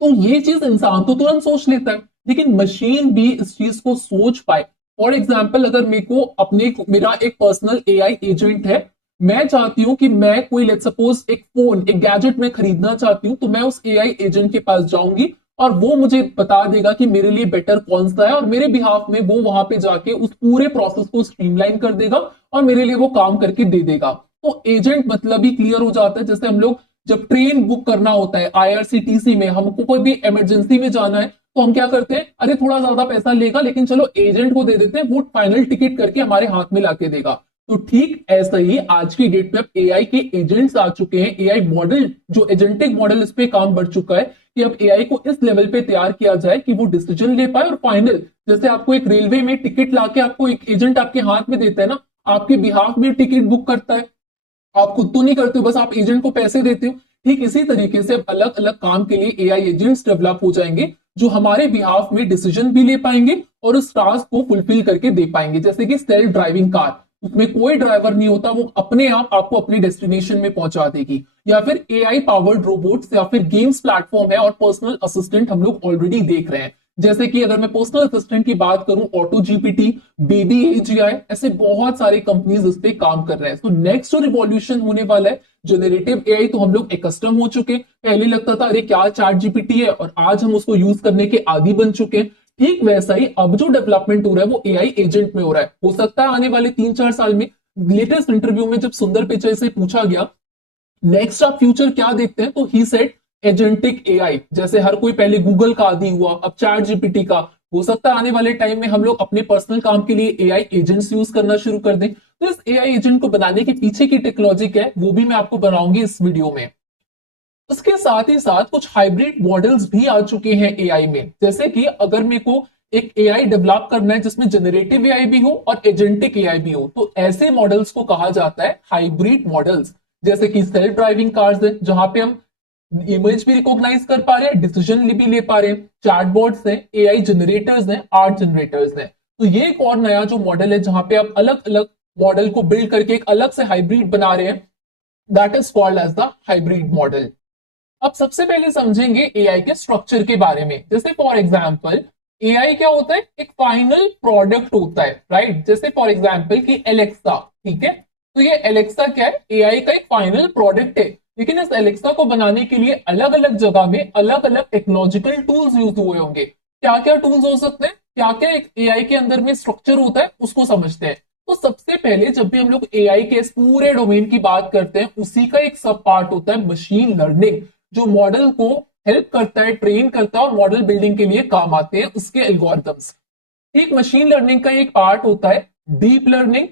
तो ये चीज इंसान तो तुरंत सोच लेता है, लेकिन मशीन भी इस चीज को सोच पाए। फॉर एग्जाम्पल, अगर मेरे को मेरा एक पर्सनल एआई एजेंट है, मैं चाहती हूं कि मैं कोई लेट्स सपोज एक फोन, एक गैजेट में खरीदना चाहती हूं, तो मैं उस एआई एजेंट के पास जाऊंगी और वो मुझे बता देगा कि मेरे लिए बेटर कौन सा है, और मेरे बिहाफ में वो वहां पे जाके उस पूरे प्रोसेस को स्ट्रीमलाइन कर देगा और मेरे लिए वो काम करके दे देगा। तो एजेंट मतलब ही क्लियर हो जाता है। जैसे हम लोग जब ट्रेन बुक करना होता है आईआरसीटीसी में, हमको कोई भी इमरजेंसी में जाना है, तो हम क्या करते हैं, अरे थोड़ा ज्यादा पैसा लेगा लेकिन चलो एजेंट को दे देते हैं, वो फाइनल टिकट करके हमारे हाथ में लाके देगा। तो ठीक ऐसा ही आज की डेट में अब एआई के एजेंट्स आ चुके हैं, एआई मॉडल जो एजेंटिक मॉडल, इस पे काम बढ़ चुका है कि अब एआई को इस लेवल पे तैयार किया जाए कि वो डिसीजन ले पाए और फाइनल, जैसे आपको एक रेलवे में टिकट लाके आपको एक एजेंट आपके हाथ में देता है ना, आपके बिहाफ में टिकट बुक करता है, आप खुद तो नहीं करते हो, बस आप एजेंट को पैसे देते हो। ठीक इसी तरीके से अब अलग अलग काम के लिए एआई एजेंट्स डेवलप हो जाएंगे जो हमारे बिहाफ में डिसीजन भी ले पाएंगे और उस टास्क को फुलफिल करके दे पाएंगे। जैसे कि सेल्फ ड्राइविंग कार, उसमें कोई ड्राइवर नहीं होता, वो अपने आप आपको अपने डेस्टिनेशन में पहुंचा देगी। या फिर एआई पावर्ड रोबोट्स या फिर गेम्स प्लेटफॉर्म है और पर्सनल असिस्टेंट हम लोग ऑलरेडी देख रहे हैं। जैसे कि अगर मैं पर्सनल असिस्टेंट की बात करूं, ऑटो जीपीटी, बेबी एजीआई, ऐसे बहुत सारे कंपनीज इस पे काम कर रहे हैं। तो नेक्स्ट जो रिवॉल्यूशन होने वाला है जनरेटिव एआई, तो हम लोग एकस्टम हो चुके हैं। पहले लगता था अरे क्या चैट जीपीटी है, और आज हम उसको यूज करने के आदी बन चुके हैं। ठीक वैसा ही अब जो डेवलपमेंट हो रहा है वो एआई एजेंट में हो रहा है। हो सकता है आने वाले 3-4 साल में, लेटेस्ट इंटरव्यू में जब सुंदर पिचाई से पूछा गया नेक्स्ट आप फ्यूचर क्या देखते हैं, तो ही सेड एजेंटिक एआई। जैसे हर कोई पहले गूगल का आदी हुआ, अब चैट जीपीटी का, हो सकता है आने वाले टाइम में हम लोग अपने पर्सनल काम के लिए एआई एजेंट्स यूज करना शुरू कर दें। तो इस एआई एजेंट को बनाने के पीछे की टेक्नोलॉजी क्या है वो भी मैं आपको बनाऊंगी इस वीडियो में। उसके साथ ही साथ कुछ हाइब्रिड मॉडल्स भी आ चुके हैं एआई में। जैसे कि अगर मेरे को एक एआई डेवलप करना है जिसमें जनरेटिव एआई भी हो और एजेंटिक एआई भी हो, तो ऐसे मॉडल्स को कहा जाता है हाइब्रिड मॉडल्स। जैसे कि सेल्फ ड्राइविंग कार्स है जहां पे हम इमेज भी रिकॉग्नाइज कर पा रहे हैं, डिसीजन भी ले पा रहे हैं, चैटबॉट्स हैं, एआई जनरेटर्स हैं, आर्ट जनरेटर्स हैं। तो ये एक और नया जो मॉडल है जहां पे आप अलग अलग मॉडल को बिल्ड करके एक अलग से हाइब्रिड बना रहे हैं, that is called as the hybrid model. अब सबसे पहले समझेंगे एआई के स्ट्रक्चर के बारे में। जैसे फॉर एग्जांपल एआई क्या होता है, एक फाइनल प्रोडक्ट होता है, राइट। जैसे फॉर एग्जांपल कि एलेक्सा, ठीक है, तो ये एलेक्सा क्या है, एआई का एक फाइनल प्रोडक्ट है। लेकिन इस एलेक्सा को बनाने के लिए अलग अलग जगह में अलग अलग टेक्नोलॉजिकल टूल्स यूज हुए होंगे। क्या क्या टूल्स हो सकते हैं, क्या क्या एक एआई के अंदर में स्ट्रक्चर होता है, उसको समझते हैं। तो सबसे पहले जब भी हम लोग एआई के इस पूरे डोमेन की बात करते हैं, उसी का एक सब पार्ट होता है मशीन लर्निंग, जो मॉडल को हेल्प करता है, ट्रेन करता है और मॉडल बिल्डिंग के लिए काम आते हैं उसके एल्गोरिथम्स। एक मशीन लर्निंग का एक पार्ट होता है डीप लर्निंग।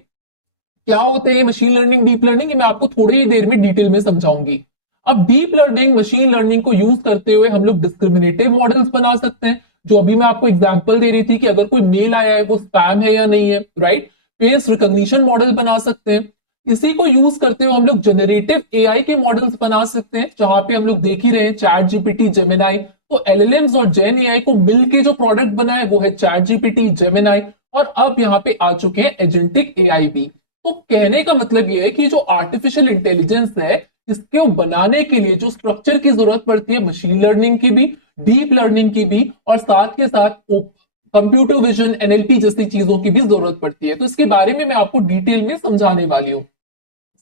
क्या होते हैं मशीन लर्निंग, डीप लर्निंग, ये मैं आपको थोड़ी ही देर में डिटेल में समझाऊंगी। अब डीप लर्निंग, मशीन लर्निंग को यूज करते हुए हम लोग डिस्क्रिमिनेटिव मॉडल्स बना सकते हैं, जो अभी मैं आपको एग्जांपल दे रही थी कि अगर कोई मेल आया है वो स्पैम है या नहीं है, राइट। फेस रिकॉग्निशन मॉडल बना सकते हैं। इसी को यूज करते हुए हम लोग जनरेटिव एआई के मॉडल्स बना सकते हैं, जहां पे हम लोग देख ही रहे हैं चैट जीपीटी, जेमिनाई। तो एलएलएम्स और जेन एआई को मिलके जो प्रोडक्ट बना है वो है चैट जीपीटी, जेमिनाई, और अब यहाँ पे आ चुके हैं एजेंटिक एआई भी। तो कहने का मतलब यह है कि जो आर्टिफिशियल इंटेलिजेंस है, इसको बनाने के लिए जो स्ट्रक्चर की जरूरत पड़ती है, मशीन लर्निंग की भी, डीप लर्निंग की भी, और साथ के साथ कंप्यूटर विजन, एनएलपी जैसी चीजों की भी जरूरत पड़ती है। तो इसके बारे में मैं आपको डिटेल में समझाने वाली हूं।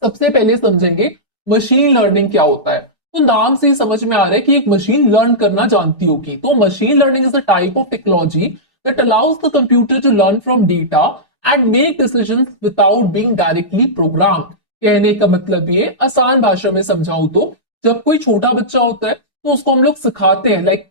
सबसे पहले समझेंगे मशीन लर्निंग क्या होता है। तो नाम से ही समझ में आ रहा है कि एक मशीन लर्न करना जानती होगी। तो machine learning is a type of technology that allows the computer to learn from data and make decisions without being directly program. कहने का मतलब ये, आसान भाषा में समझाऊं तो, जब कोई छोटा बच्चा होता है तो उसको हम लोग सिखाते हैं, लाइक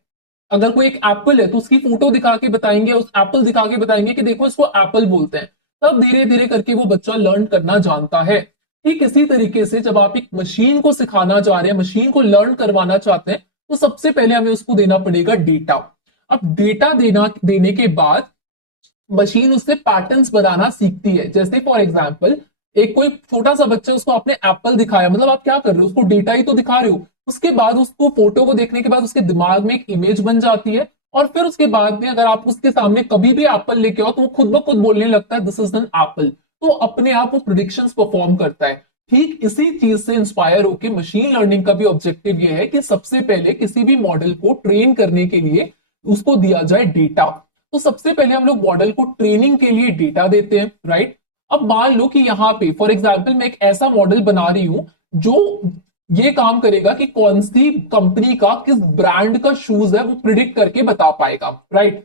अगर कोई एक एप्पल है तो उसकी फोटो दिखा के बताएंगे, उस एप्पल दिखा के बताएंगे कि देखो इसको एप्पल बोलते हैं, तब धीरे धीरे करके वो बच्चा लर्न करना जानता है। ठीक इसी तरीके से जब आप एक मशीन को सिखाना चाह रहे हैं, मशीन को लर्न करवाना चाहते हैं, तो सबसे पहले हमें उसको देना पड़ेगा डेटा। अब डेटा देने के बाद मशीन उससे पैटर्न्स बनाना सीखती है। जैसे फॉर एग्जाम्पल एक कोई छोटा सा बच्चा, उसको आपने एप्पल दिखाया, मतलब आप क्या कर रहे हो, उसको डेटा ही तो दिखा रहे हो। उसके बाद उसको फोटो को देखने के बाद उसके दिमाग में एक इमेज बन जाती है, और फिर उसके बाद में अगर आप उसके सामने कभी भी एप्पल लेके आओ तो वो खुद ब खुद बोलने लगता है दिस इज एन एप्पल। तो अपने आप वो प्रिडिक्शंस परफॉर्म करता है। ठीक इसी चीज से इंस्पायर होकर मशीन लर्निंग का भी ऑब्जेक्टिव ये है कि सबसे पहले किसी भी मॉडल को ट्रेन करने के लिए उसको दिया जाए डेटा। तो सबसे पहले हम लोग मॉडल को ट्रेनिंग के लिए डेटा देते हैं, राइट। अब मान लो कि यहाँ पे फॉर एग्जाम्पल मैं एक ऐसा मॉडल बना रही हूं जो ये काम करेगा कि कौन सी कंपनी का किस ब्रांड का शूज है वो प्रिडिक्ट करके बता पाएगा, राइट।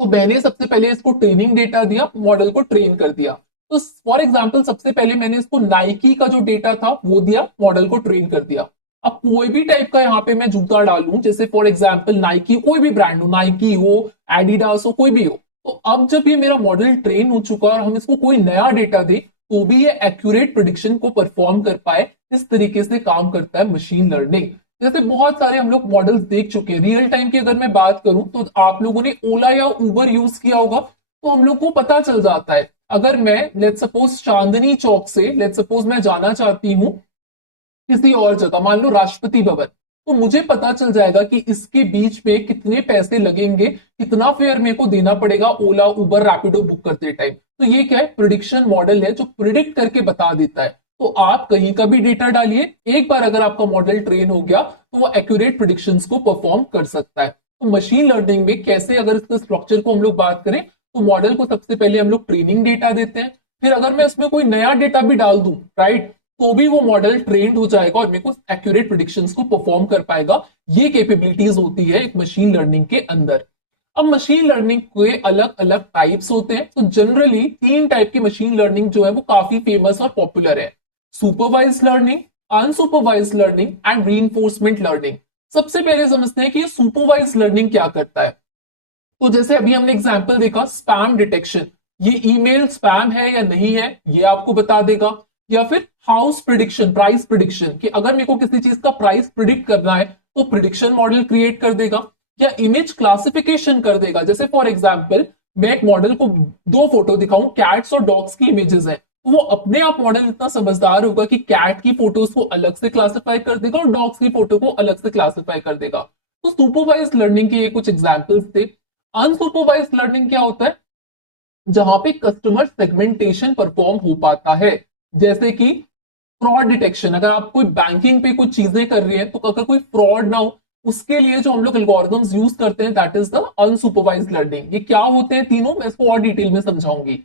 तो मैंने सबसे पहले इसको ट्रेनिंग डेटा दिया, मॉडल को ट्रेन कर दिया। तो फॉर एग्जाम्पल सबसे पहले मैंने इसको नाइकी का जो डेटा था वो दिया, मॉडल को ट्रेन कर दिया। अब कोई भी टाइप का यहाँ पे मैं जूता डालूं, जैसे फॉर एग्जाम्पल नाइकी, कोई भी ब्रांड हो, नाइकी हो, एडिडास हो, कोई भी हो, तो अब जब ये मेरा मॉडल ट्रेन हो चुका और हम इसको कोई नया डेटा दे तो भी ये एक्यूरेट प्रिडिक्शन को परफॉर्म कर पाए, इस तरीके से काम करता है मशीन लर्निंग। जैसे बहुत सारे हम लोग मॉडल्स देख चुके हैं। रियल टाइम की अगर मैं बात करूं तो आप लोगों ने ओला या उबर यूज किया होगा, तो हम लोग को पता चल जाता है। अगर मैं लेट सपोज चांदनी चौक से लेट सपोज मैं जाना चाहती हूँ किसी और जगह, मान लो राष्ट्रपति भवन, तो मुझे पता चल जाएगा कि इसके बीच में कितने पैसे लगेंगे, कितना फेयर मेरे को देना पड़ेगा ओला उबर रैपिडो बुक करते टाइम। तो ये क्या है, प्रिडिक्शन मॉडल है जो प्रिडिक्ट करके बता देता है। तो आप कहीं का भी डेटा डालिए, एक बार अगर आपका मॉडल ट्रेन हो गया तो वो एक्यूरेट प्रिडिक्शंस को परफॉर्म कर सकता है। तो मशीन लर्निंग में कैसे, अगर इसके स्ट्रक्चर को हम लोग बात करें तो मॉडल को सबसे पहले हम लोग ट्रेनिंग डेटा देते हैं, फिर अगर मैं इसमें कोई नया डेटा भी डाल दूं, राइट, तो भी वो मॉडल ट्रेंड हो जाएगा और मेरे को एक्यूरेट प्रिडिक्शंस को परफॉर्म कर पाएगा। ये कैपेबिलिटीज होती है एक मशीन लर्निंग के अंदर। अब मशीन लर्निंग के अलग अलग टाइप्स होते हैं। तो जनरली 3 टाइप की मशीन लर्निंग जो है वो काफी फेमस और पॉपुलर है। Supervised learning, unsupervised learning and reinforcement learning. सबसे पहले समझते हैं कि सुपरवाइज लर्निंग क्या करता है। तो जैसे अभी हमने एग्जांपल देखा स्पैम डिटेक्शन, ये ईमेल स्पैम है या नहीं है ये आपको बता देगा। या फिर हाउस प्रिडिक्शन, प्राइस प्रिडिक्शन, कि अगर मेरे को किसी चीज का प्राइस प्रिडिक्ट करना है तो प्रिडिक्शन मॉडल क्रिएट कर देगा। या इमेज क्लासिफिकेशन कर देगा, जैसे फॉर एग्जाम्पल मैं एक मॉडल को 2 फोटो दिखाऊं, कैट्स और डॉग्स की इमेजेस है, तो वो अपने आप मॉडल इतना समझदार होगा कि कैट की फोटोज को अलग से क्लासिफाई कर देगा और डॉग्स की फोटो को अलग से क्लासिफाई कर देगा। तो सुपरवाइज लर्निंग के ये कुछ एग्जाम्पल्स थे। अनसुपरवाइज लर्निंग क्या होता है, जहां पे कस्टमर सेगमेंटेशन परफॉर्म हो पाता है। जैसे कि फ्रॉड डिटेक्शन, अगर आप कोई बैंकिंग पे कुछ चीजें कर रही है तो अगर कोई फ्रॉड ना हो, उसके लिए जो हम लोग एल्गोरिथम्स यूज करते हैं that is the unsupervised learning. ये क्या होते हैं तीनों, मैं इसको और डिटेल में समझाऊंगी।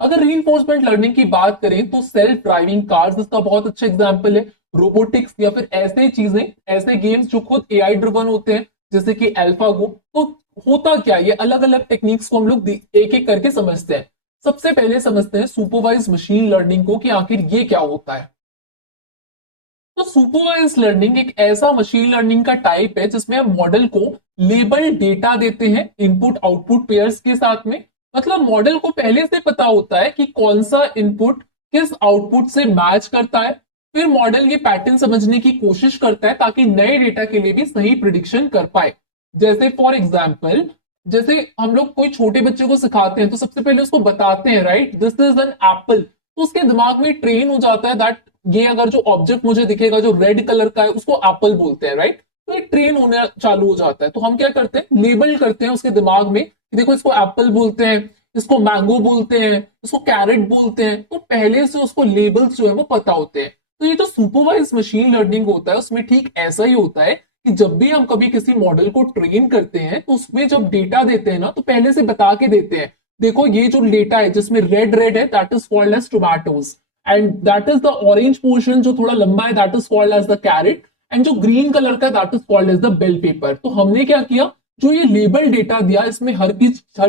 अगर रीइंफोर्समेंट लर्निंग की बात करें तो सेल्फ ड्राइविंग कार्स इसका बहुत अच्छा एग्जांपल है, रोबोटिक्स या फिर ऐसे चीजें, ऐसे गेम्स जो खुद एआई ड्रिवन होते हैं, जैसे कि अल्फागो। तो होता क्या, ये अलग अलग टेक्निक्स को हम लोग एक एक करके समझते हैं। सबसे पहले समझते हैं सुपरवाइज मशीन लर्निंग को कि आखिर ये क्या होता है। तो सुपरवाइज लर्निंग एक ऐसा मशीन लर्निंग का टाइप है जिसमें हम मॉडल को लेबल डेटा देते हैं इनपुट आउटपुट पेयर्स के साथ में। मतलब मॉडल को पहले से पता होता है कि कौन सा इनपुट किस आउटपुट से मैच करता है। फिर मॉडल ये पैटर्न समझने की कोशिश करता है ताकि नए डेटा के लिए भी सही प्रिडिक्शन कर पाए। जैसे फॉर एग्जाम्पल, जैसे हम लोग कोई छोटे बच्चे को सिखाते हैं तो सबसे पहले उसको बताते हैं, right, this is an apple. तो उसके दिमाग में ट्रेन हो जाता है दैट ये अगर जो ऑब्जेक्ट मुझे दिखेगा जो रेड कलर का है उसको एप्पल बोलते हैं, राइट। तो ये ट्रेन होना चालू हो जाता है। तो हम क्या करते हैं, लेबल करते हैं उसके दिमाग में कि देखो इसको एप्पल बोलते हैं, इसको मैंगो बोलते हैं, इसको कैरेट बोलते हैं। तो पहले से उसको लेबल्स जो है वो पता होते हैं। तो ये जो सुपरवाइज मशीन लर्निंग होता है उसमें ठीक ऐसा ही होता है कि जब भी हम कभी किसी मॉडल को ट्रेन करते हैं तो उसमें जब डेटा देते हैं ना तो पहले से बता के देते हैं, देखो ये जो डेटा है जिसमें रेड रेड है that is called as tomatoes, and that is the orange portion जो थोड़ा लंबा है that is called as the carrot, and जो ग्रीन कलर का that is called as the bell pepper. तो हमने क्या किया, जो ये लेबल डेटा दिया इसमें हर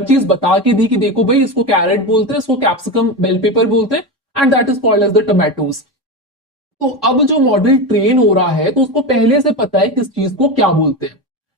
चीज बता के दी कि देखो भाई इसको कैरेट बोलते हैं, इसको कैप्सिकम बेल पेपर बोलते हैं, and that is called as the tomatoes. तो अब जो मॉडल ट्रेन हो रहा है तो उसको पहले से पता है किस चीज को क्या बोलते हैं।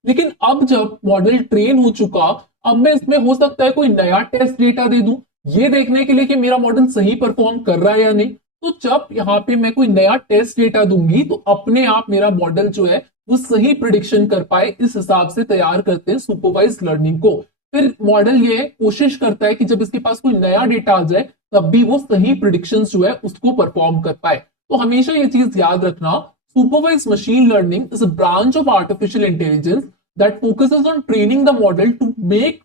लेकिन अब जब मॉडल ट्रेन हो चुका, अब मैं इसमें हो सकता है कोई नया टेस्ट डेटा दे दूं, ये देखने के लिए कि मेरा मॉडल सही परफॉर्म कर रहा है या नहीं। तो जब यहाँ पे मैं कोई नया टेस्ट डेटा दूंगी तो अपने आप मेरा मॉडल जो है वो सही प्रिडिक्शन कर पाए, इस हिसाब से तैयार करते हैं सुपरवाइज लर्निंग को। फिर मॉडल ये कोशिश करता है कि जब इसके पास कोई नया डेटा आ जाए तब भी वो सही प्रिडिक्शन जो है उसको परफॉर्म कर पाए। तो हमेशा ये चीज याद रखना, supervise machine learning is a branch of artificial intelligence that focuses on training the model to make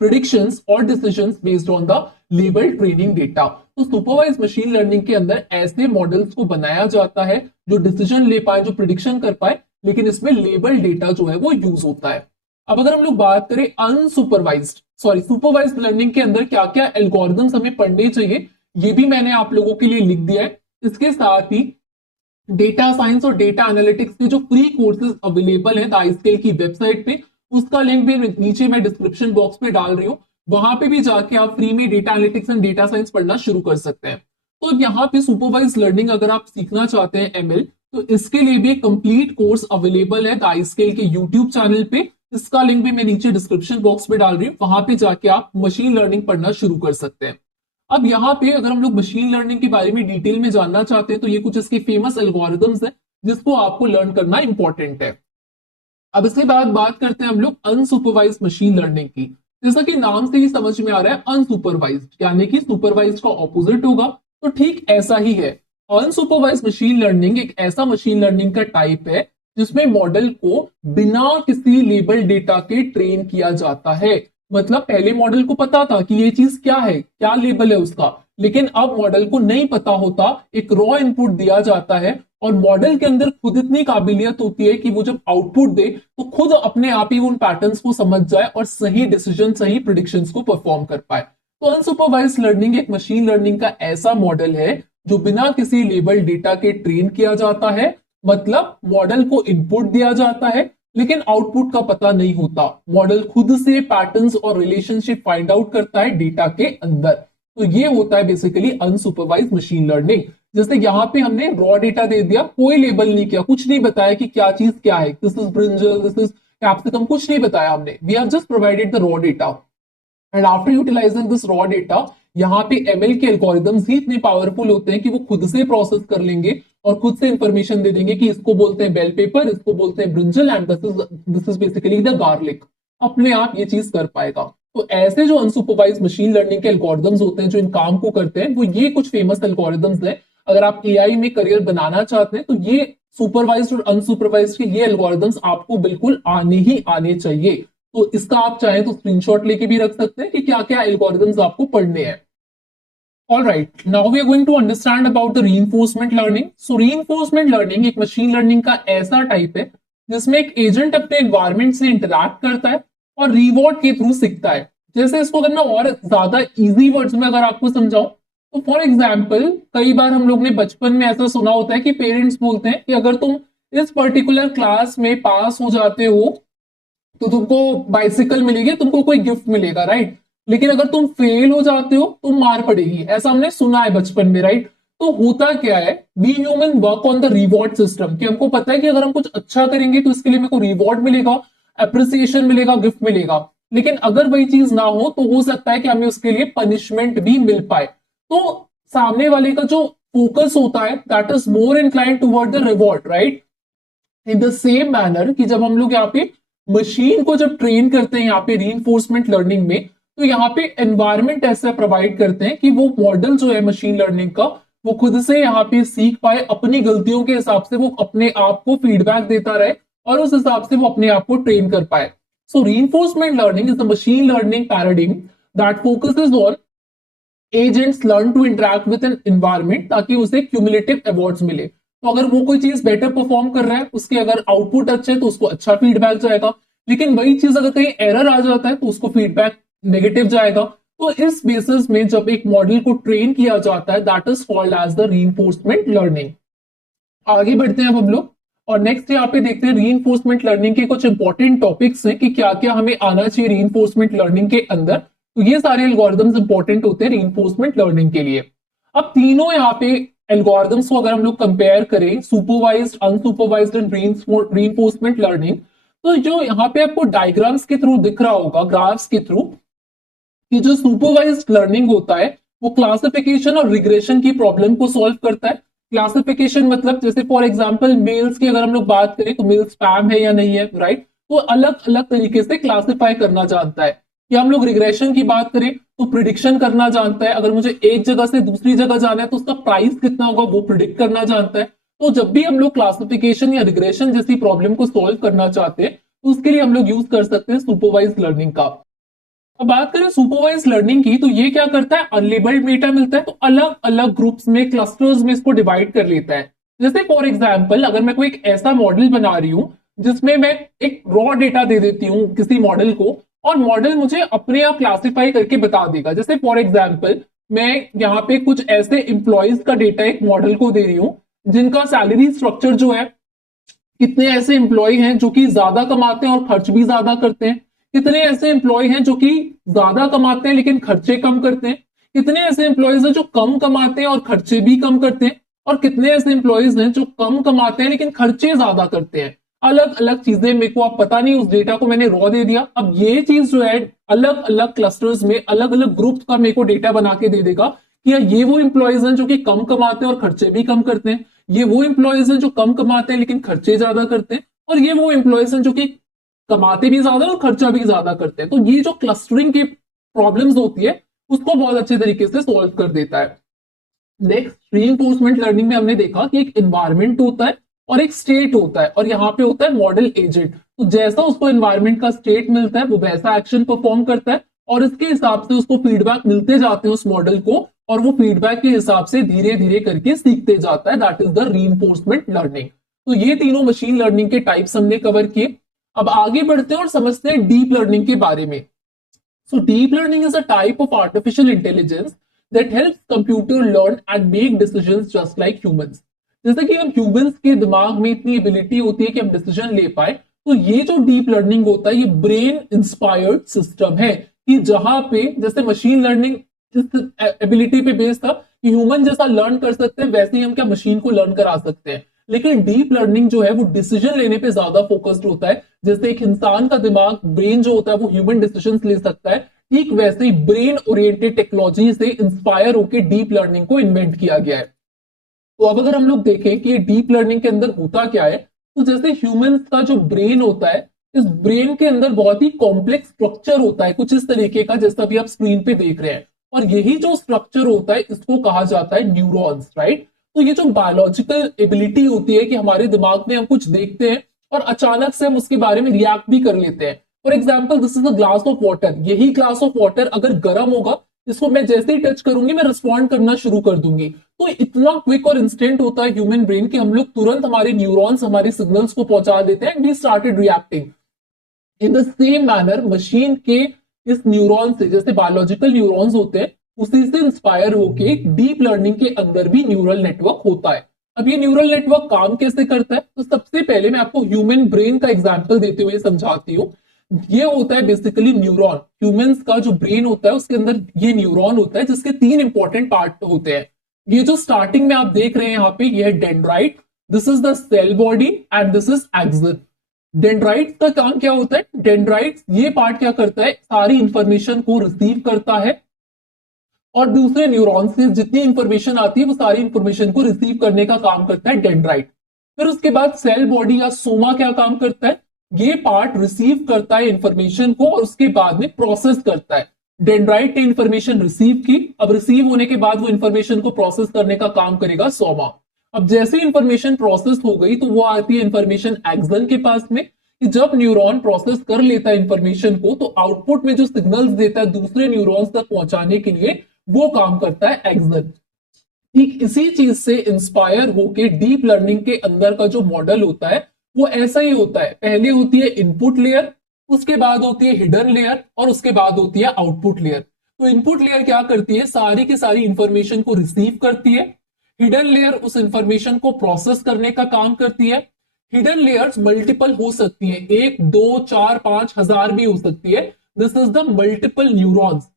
predictions or decisions based on the labeled training data। तो सुपरवाइज मशीन लर्निंग के अंदर ऐसे मॉडल्स को बनाया जाता है जो डिसीजन ले पाए, जो प्रिडिक्शन कर पाए, लेकिन इसमें लेबल डेटा जो है वो यूज होता है। अब अगर हम लोग बात करें सुपरवाइज लर्निंग के अंदर क्या क्या एल्गोरिथम्स हमें पढ़ने चाहिए, ये भी मैंने आप लोगों के लिए लिख दिया है। इसके साथ ही डेटा साइंस और डेटा एनालिटिक्स के जो फ्री कोर्सेज अवेलेबल है आईस्केल की वेबसाइट पे, उसका लिंक भी नीचे मैं डिस्क्रिप्शन बॉक्स में डाल रही हूँ, वहां पे भी जाके आप फ्री में data analytics and data science पढ़ना शुरू कर सकते हैं। तो यहाँ पे सुपरवाइज लर्निंग अगर आप सीखना चाहते हैं एमएल, तो इसके लिए भी एक कंप्लीट कोर्स अवेलेबल है आईस्केल के यूट्यूब चैनल पे। इसका लिंक भी मैं नीचे डिस्क्रिप्शन बॉक्स में डाल रही हूँ, वहां पे जाके आप मशीन लर्निंग पढ़ना शुरू कर सकते हैं। अब यहाँ पे अगर हम लोग मशीन लर्निंग के बारे में डिटेल में जानना चाहते हैं तो ये कुछ इसके फेमस एल्गोरिथम्स हैं जिसको आपको लर्न करना इंपॉर्टेंट है। अब इसके बाद बात करते हैं हम लोग अनसुपरवाइज मशीन लर्निंग की। जैसा कि नाम से ही समझ में आ रहा है, अनसुपरवाइज यानी कि सुपरवाइज का ऑपोजिट होगा, तो ठीक ऐसा ही है। अनसुपरवाइज मशीन लर्निंग एक ऐसा मशीन लर्निंग का टाइप है जिसमें मॉडल को बिना किसी लेबल डेटा के ट्रेन किया जाता है। मतलब पहले मॉडल को पता था कि ये चीज क्या है, क्या लेबल है उसका, लेकिन अब मॉडल को नहीं पता होता, एक रॉ इनपुट दिया जाता है और मॉडल के अंदर खुद इतनी काबिलियत होती है कि वो जब आउटपुट दे तो खुद अपने आप ही उन पैटर्न्स को समझ जाए और सही डिसीजन, सही प्रिडिक्शंस को परफॉर्म कर पाए। तो अनसुपरवाइज लर्निंग एक मशीन लर्निंग का ऐसा मॉडल है जो बिना किसी लेबल डेटा के ट्रेन किया जाता है। मतलब मॉडल को इनपुट दिया जाता है लेकिन आउटपुट का पता नहीं होता, मॉडल खुद से पैटर्न्स और रिलेशनशिप फाइंड आउट करता है डेटा के अंदर। तो ये होता है बेसिकली अनसुपरवाइज मशीन लर्निंग। जैसे यहाँ पे हमने रॉ डेटा दे दिया, कोई लेबल नहीं किया, कुछ नहीं बताया कि क्या चीज क्या है, this is brinjal, this is capsicum, कुछ नहीं बताया हमने, we have just provided the raw data and after utilising this raw data, यहाँ पे एमएल के एल्गोरिथम्स ही इतने पावरफुल होते हैं कि वो खुद से प्रोसेस कर लेंगे और खुद से इंफॉर्मेशन दे देंगे कि इसको बोलते हैं बेल पेपर, इसको बोलते हैं brinjal and this is basically the garlic. अपने आप ये चीज कर पाएगा। तो ऐसे जो अनसुपरवाइज मशीन लर्निंग के एल्गोरिथम्स होते हैं जो इन काम को करते हैं, वो ये कुछ फेमस एल्गोरिथम्स हैं। अगर आप एआई में करियर बनाना चाहते हैं तो ये सुपरवाइज्ड और अनसुपरवाइज्ड के ये एल्गोरिथम्स आपको बिल्कुल आने ही आने चाहिए। तो इसका आप चाहें तो स्क्रीनशॉट लेके भी रख सकते हैं कि क्या क्या एल्गोरिथम्स आपको पढ़ने हैं। All right, now we are going to understand about the reinforcement learning. So reinforcement learning एक machine learning का ऐसा टाइप है जिसमें एक एजेंट अपने एनवायरमेंट से इंटरैक्ट करता है और रिवॉर्ड के थ्रू सीखता है। जैसे इसको अगर मैं और ज्यादा इजी वर्ड्स में अगर आपको समझाऊं तो फॉर एग्जाम्पल, कई बार हम लोग ने बचपन में ऐसा सुना होता है कि पेरेंट्स बोलते हैं कि अगर तुम इस पर्टिकुलर क्लास में पास हो जाते हो तो तुमको बाइसिकल मिलेगी, तुमको कोई गिफ्ट मिलेगा, राइट। लेकिन अगर तुम फेल हो जाते हो तो मार पड़ेगी, ऐसा हमने सुना है बचपन में, राइट। तो होता क्या है, we human work on the reward system, कि हमको पता है कि अगर हम कुछ अच्छा करेंगे तो इसके लिए मेरे को रिवॉर्ड मिलेगा, अप्रिसिएशन मिलेगा, गिफ्ट मिलेगा। लेकिन अगर वही चीज ना हो तो हो सकता है कि हमें उसके लिए पनिशमेंट भी मिल पाए। तो सामने वाले का जो फोकस होता है that is more inclined toward the reward, right. In the same manner कि जब हम लोग यहाँ पे मशीन को जब ट्रेन करते हैं यहाँ पे रीइंफोर्समेंट लर्निंग में, तो यहाँ पे एनवायरमेंट ऐसा प्रोवाइड करते हैं कि वो मॉडल जो है मशीन लर्निंग का वो खुद से यहाँ पे सीख पाए, अपनी गलतियों के हिसाब से वो अपने आप को फीडबैक देता रहे और उस हिसाब से वो अपने आप को ट्रेन कर पाए। So reinforcement learning is the machine learning paradigm that focuses on agents learn to interact with an environment ताकि उसे क्यूमुलेटिव अवार्ड्स मिले। तो अगर वो कोई चीज बेटर परफॉर्म कर रहा है, उसके अगर आउटपुट अच्छे तो उसको अच्छा फीडबैक जाएगा, लेकिन वही चीज अगर कहीं एरर आ जाता है तो उसको फीडबैक नेगेटिव जाएगा। तो इस बेसिस में जब एक मॉडल को ट्रेन किया जाता है that is called as the reinforcement learning. आगे बढ़ते हैं अब हम लोग और नेक्स्ट यहाँ पे देखते हैं रीइंफोर्समेंट लर्निंग के कुछ इंपॉर्टेंट टॉपिक्स हैं कि क्या क्या हमें आना चाहिए रीइंफोर्समेंट लर्निंग के अंदर। तो ये सारे एल्गोरिथम्स इंपॉर्टेंट होते हैं रीइंफोर्समेंट लर्निंग के लिए। अब तीनों यहाँ पे एल्गोरिथम्स को अगर हम लोग कंपेयर करें, supervised, unsupervised and reinforcement learning, तो जो यहाँ पे आपको डायग्राम्स के थ्रू दिख रहा होगा, ग्राफ्स के थ्रू, कि जो सुपरवाइज्ड लर्निंग होता है वो क्लासिफिकेशन और रिग्रेशन की प्रॉब्लम को सॉल्व करता है। क्लासिफिकेशन मतलब जैसे फॉर एग्जांपल मेल्स की अगर हम लोग बात करें तो मेल स्पैम है या नहीं है, राइट, तो अलग अलग तरीके से क्लासिफाई करना जानता है। या हम लोग रिग्रेशन की बात करें तो प्रिडिक्शन करना जानता है, अगर मुझे एक जगह से दूसरी जगह जाना है तो उसका प्राइस कितना होगा वो प्रिडिक्ट करना जानता है। तो जब भी हम लोग क्लासिफिकेशन या रिग्रेशन जैसी प्रॉब्लम को सॉल्व करना चाहते हैं तो उसके लिए हम लोग यूज कर सकते हैं सुपरवाइज लर्निंग का। अब बात करें सुपरवाइज लर्निंग की तो ये क्या करता है, अनलेबल्ड डेटा मिलता है तो अलग अलग ग्रुप्स में, क्लस्टर्स में इसको डिवाइड कर लेता है। जैसे फॉर एग्जांपल अगर मैं कोई एक ऐसा मॉडल बना रही हूं जिसमें मैं एक रॉ डेटा दे देती हूँ किसी मॉडल को और मॉडल मुझे अपने आप क्लासिफाई करके बता देगा। जैसे फॉर एग्जांपल मैं यहाँ पे कुछ ऐसे इंप्लॉइज का डेटा एक मॉडल को दे रही हूँ जिनका सैलरी स्ट्रक्चर जो है, कितने ऐसे एम्प्लॉय हैं जो कि ज्यादा कमाते हैं और खर्च भी ज्यादा करते हैं, कितने ऐसे एम्प्लॉय हैं जो कि ज्यादा कमाते हैं लेकिन खर्चे कम करते हैं, कितने ऐसे एम्प्लॉयज हैं जो कम कमाते हैं और खर्चे भी कम करते हैं, और कितने ऐसे एम्प्लॉयज हैं जो कम कमाते हैं लेकिन खर्चे ज्यादा करते हैं। अलग अलग चीजें मेरे को आप पता नहीं, उस डेटा को मैंने रॉ दे दिया। अब ये चीज जो है अलग अलग क्लस्टर्स में अलग अलग ग्रुप्स का मेरे को डेटा बना के दे देगा कि ये वो एम्प्लॉयज हैं जो कि कम कमाते हैं और खर्चे भी कम करते हैं, ये वो एम्प्लॉयज हैं जो कम कमाते हैं लेकिन खर्चे ज्यादा करते हैं, और ये वो एम्प्लॉयज हैं जो कि कमाते भी ज्यादा और खर्चा भी ज्यादा करते हैं। तो ये जो क्लस्टरिंग की प्रॉब्लम्स होती है उसको बहुत अच्छे तरीके से सॉल्व कर देता है। नेक्स्ट रीइंफोर्समेंट लर्निंग में हमने देखा कि एक एनवायरमेंट होता है और एक स्टेट होता है और यहाँ पे होता है मॉडल एजेंट। तो जैसा उसको एनवायरमेंट का स्टेट मिलता है वो वैसा एक्शन परफॉर्म करता है और इसके हिसाब से उसको फीडबैक मिलते जाते हैं उस मॉडल को, और वो फीडबैक के हिसाब से धीरे धीरे करके सीखते जाता है। That is the reinforcement learning. तो ये तीनों मशीन लर्निंग के टाइप्स हमने कवर किए। अब आगे बढ़ते हैं और समझते हैं डीप लर्निंग के बारे में। So deep learning is a type of artificial intelligence that helps computer learn and make decisions just like humans. जैसे कि हम humans के दिमाग में इतनी एबिलिटी होती है कि हम डिसीजन ले पाए, तो ये जो डीप लर्निंग होता है ये ब्रेन इंस्पायर्ड सिस्टम है कि जहां पे जैसे मशीन लर्निंग इस एबिलिटी पे बेस्ड था कि ह्यूमन जैसा लर्न कर सकते हैं वैसे ही हम क्या मशीन को लर्न करा सकते हैं। लेकिन डीप लर्निंग जो है वो डिसीजन लेने पे ज्यादा फोकस्ड होता है। जैसे एक इंसान का दिमाग, ब्रेन जो होता है वो ह्यूमन डिसीजन ले सकता है, ठीक वैसे ही ब्रेन ओरिएंटेड टेक्नोलॉजी से इंस्पायर होकर डीप लर्निंग को इन्वेंट किया गया है। तो अब अगर हम लोग देखें कि ये डीप लर्निंग के अंदर होता क्या है, तो जैसे ह्यूमंस का जो ब्रेन होता है, इस ब्रेन के अंदर बहुत ही कॉम्प्लेक्स स्ट्रक्चर होता है कुछ इस तरीके का जैसा भी आप स्क्रीन पे देख रहे हैं, और यही जो स्ट्रक्चर होता है इसको कहा जाता है न्यूरॉन्स, राइट। तो ये जो बायोलॉजिकल एबिलिटी होती है कि हमारे दिमाग में हम कुछ देखते हैं और अचानक से हम उसके बारे में रिएक्ट भी कर लेते हैं। For example this is a glass of water, यही ग्लास ऑफ वाटर अगर गर्म होगा, इसको मैं जैसे ही टच करूंगी मैं रिस्पॉन्ड करना शुरू कर दूंगी। तो इतना क्विक और इंस्टेंट होता है ह्यूमन ब्रेन कि हम लोग तुरंत हमारे न्यूरॉन्स हमारे सिग्नल्स को पहुंचा देते हैं and we started reacting. In the same manner machine के इस न्यूरॉन से, जैसे बायोलॉजिकल न्यूरॉन्स होते हैं, उसी से इंस्पायर होके डीप लर्निंग के अंदर भी न्यूरल नेटवर्क होता है। अब ये न्यूरल नेटवर्क काम कैसे करता है, तो सबसे पहले मैं आपको ह्यूमन ब्रेन का एग्जांपल देते हुए समझाती हूँ। ये होता है बेसिकली न्यूरॉन। ह्यूमंस का जो ब्रेन होता है उसके अंदर ये न्यूरॉन होता है जिसके तीन इंपॉर्टेंट पार्ट होते हैं। ये जो स्टार्टिंग में आप देख रहे हैं यहाँ पे, ये है dendrite, this is the cell body and this is axon. Dendrite का काम क्या होता है, डेंड्राइट ये पार्ट क्या करता है, सारी इंफॉर्मेशन को रिसीव करता है और दूसरे न्यूरॉन से जितनी इंफॉर्मेशन आती है वो सारी इंफॉर्मेशन को रिसीव करने का काम करता है डेंड्राइट। फिर उसके बाद सेल बॉडी या सोमा क्या काम करता है, ये पार्ट रिसीव करता है इंफॉर्मेशन को और उसके बाद में प्रोसेस करता है। डेंड्राइट ने इंफॉर्मेशन रिसीव की, अब रिसीव होने के बाद वो इंफॉर्मेशन को प्रोसेस करने का काम करेगा सोमा। अब जैसे इंफॉर्मेशन प्रोसेस हो गई तो वो आती है इंफॉर्मेशन एक्सन के पास में, कि जब न्यूरॉन प्रोसेस कर लेता है इंफॉर्मेशन को तो आउटपुट में जो सिग्नल्स देता है दूसरे न्यूरॉन्स तक पहुंचाने के लिए वो काम करता है एक्सन। ठीक इसी चीज से इंस्पायर होके डीप लर्निंग के अंदर का जो मॉडल होता है वो ऐसा ही होता है। पहले होती है इनपुट लेयर, उसके बाद होती है हिडन लेयर और उसके बाद होती है आउटपुट लेयर। तो इनपुट लेयर क्या करती है, सारी की सारी इंफॉर्मेशन को रिसीव करती है। हिडन लेयर उस इंफॉर्मेशन को प्रोसेस करने का काम करती है। हिडन लेयर्स मल्टीपल हो सकती है, 1 2 4 5 हजार भी हो सकती है। This is the multiple neurons.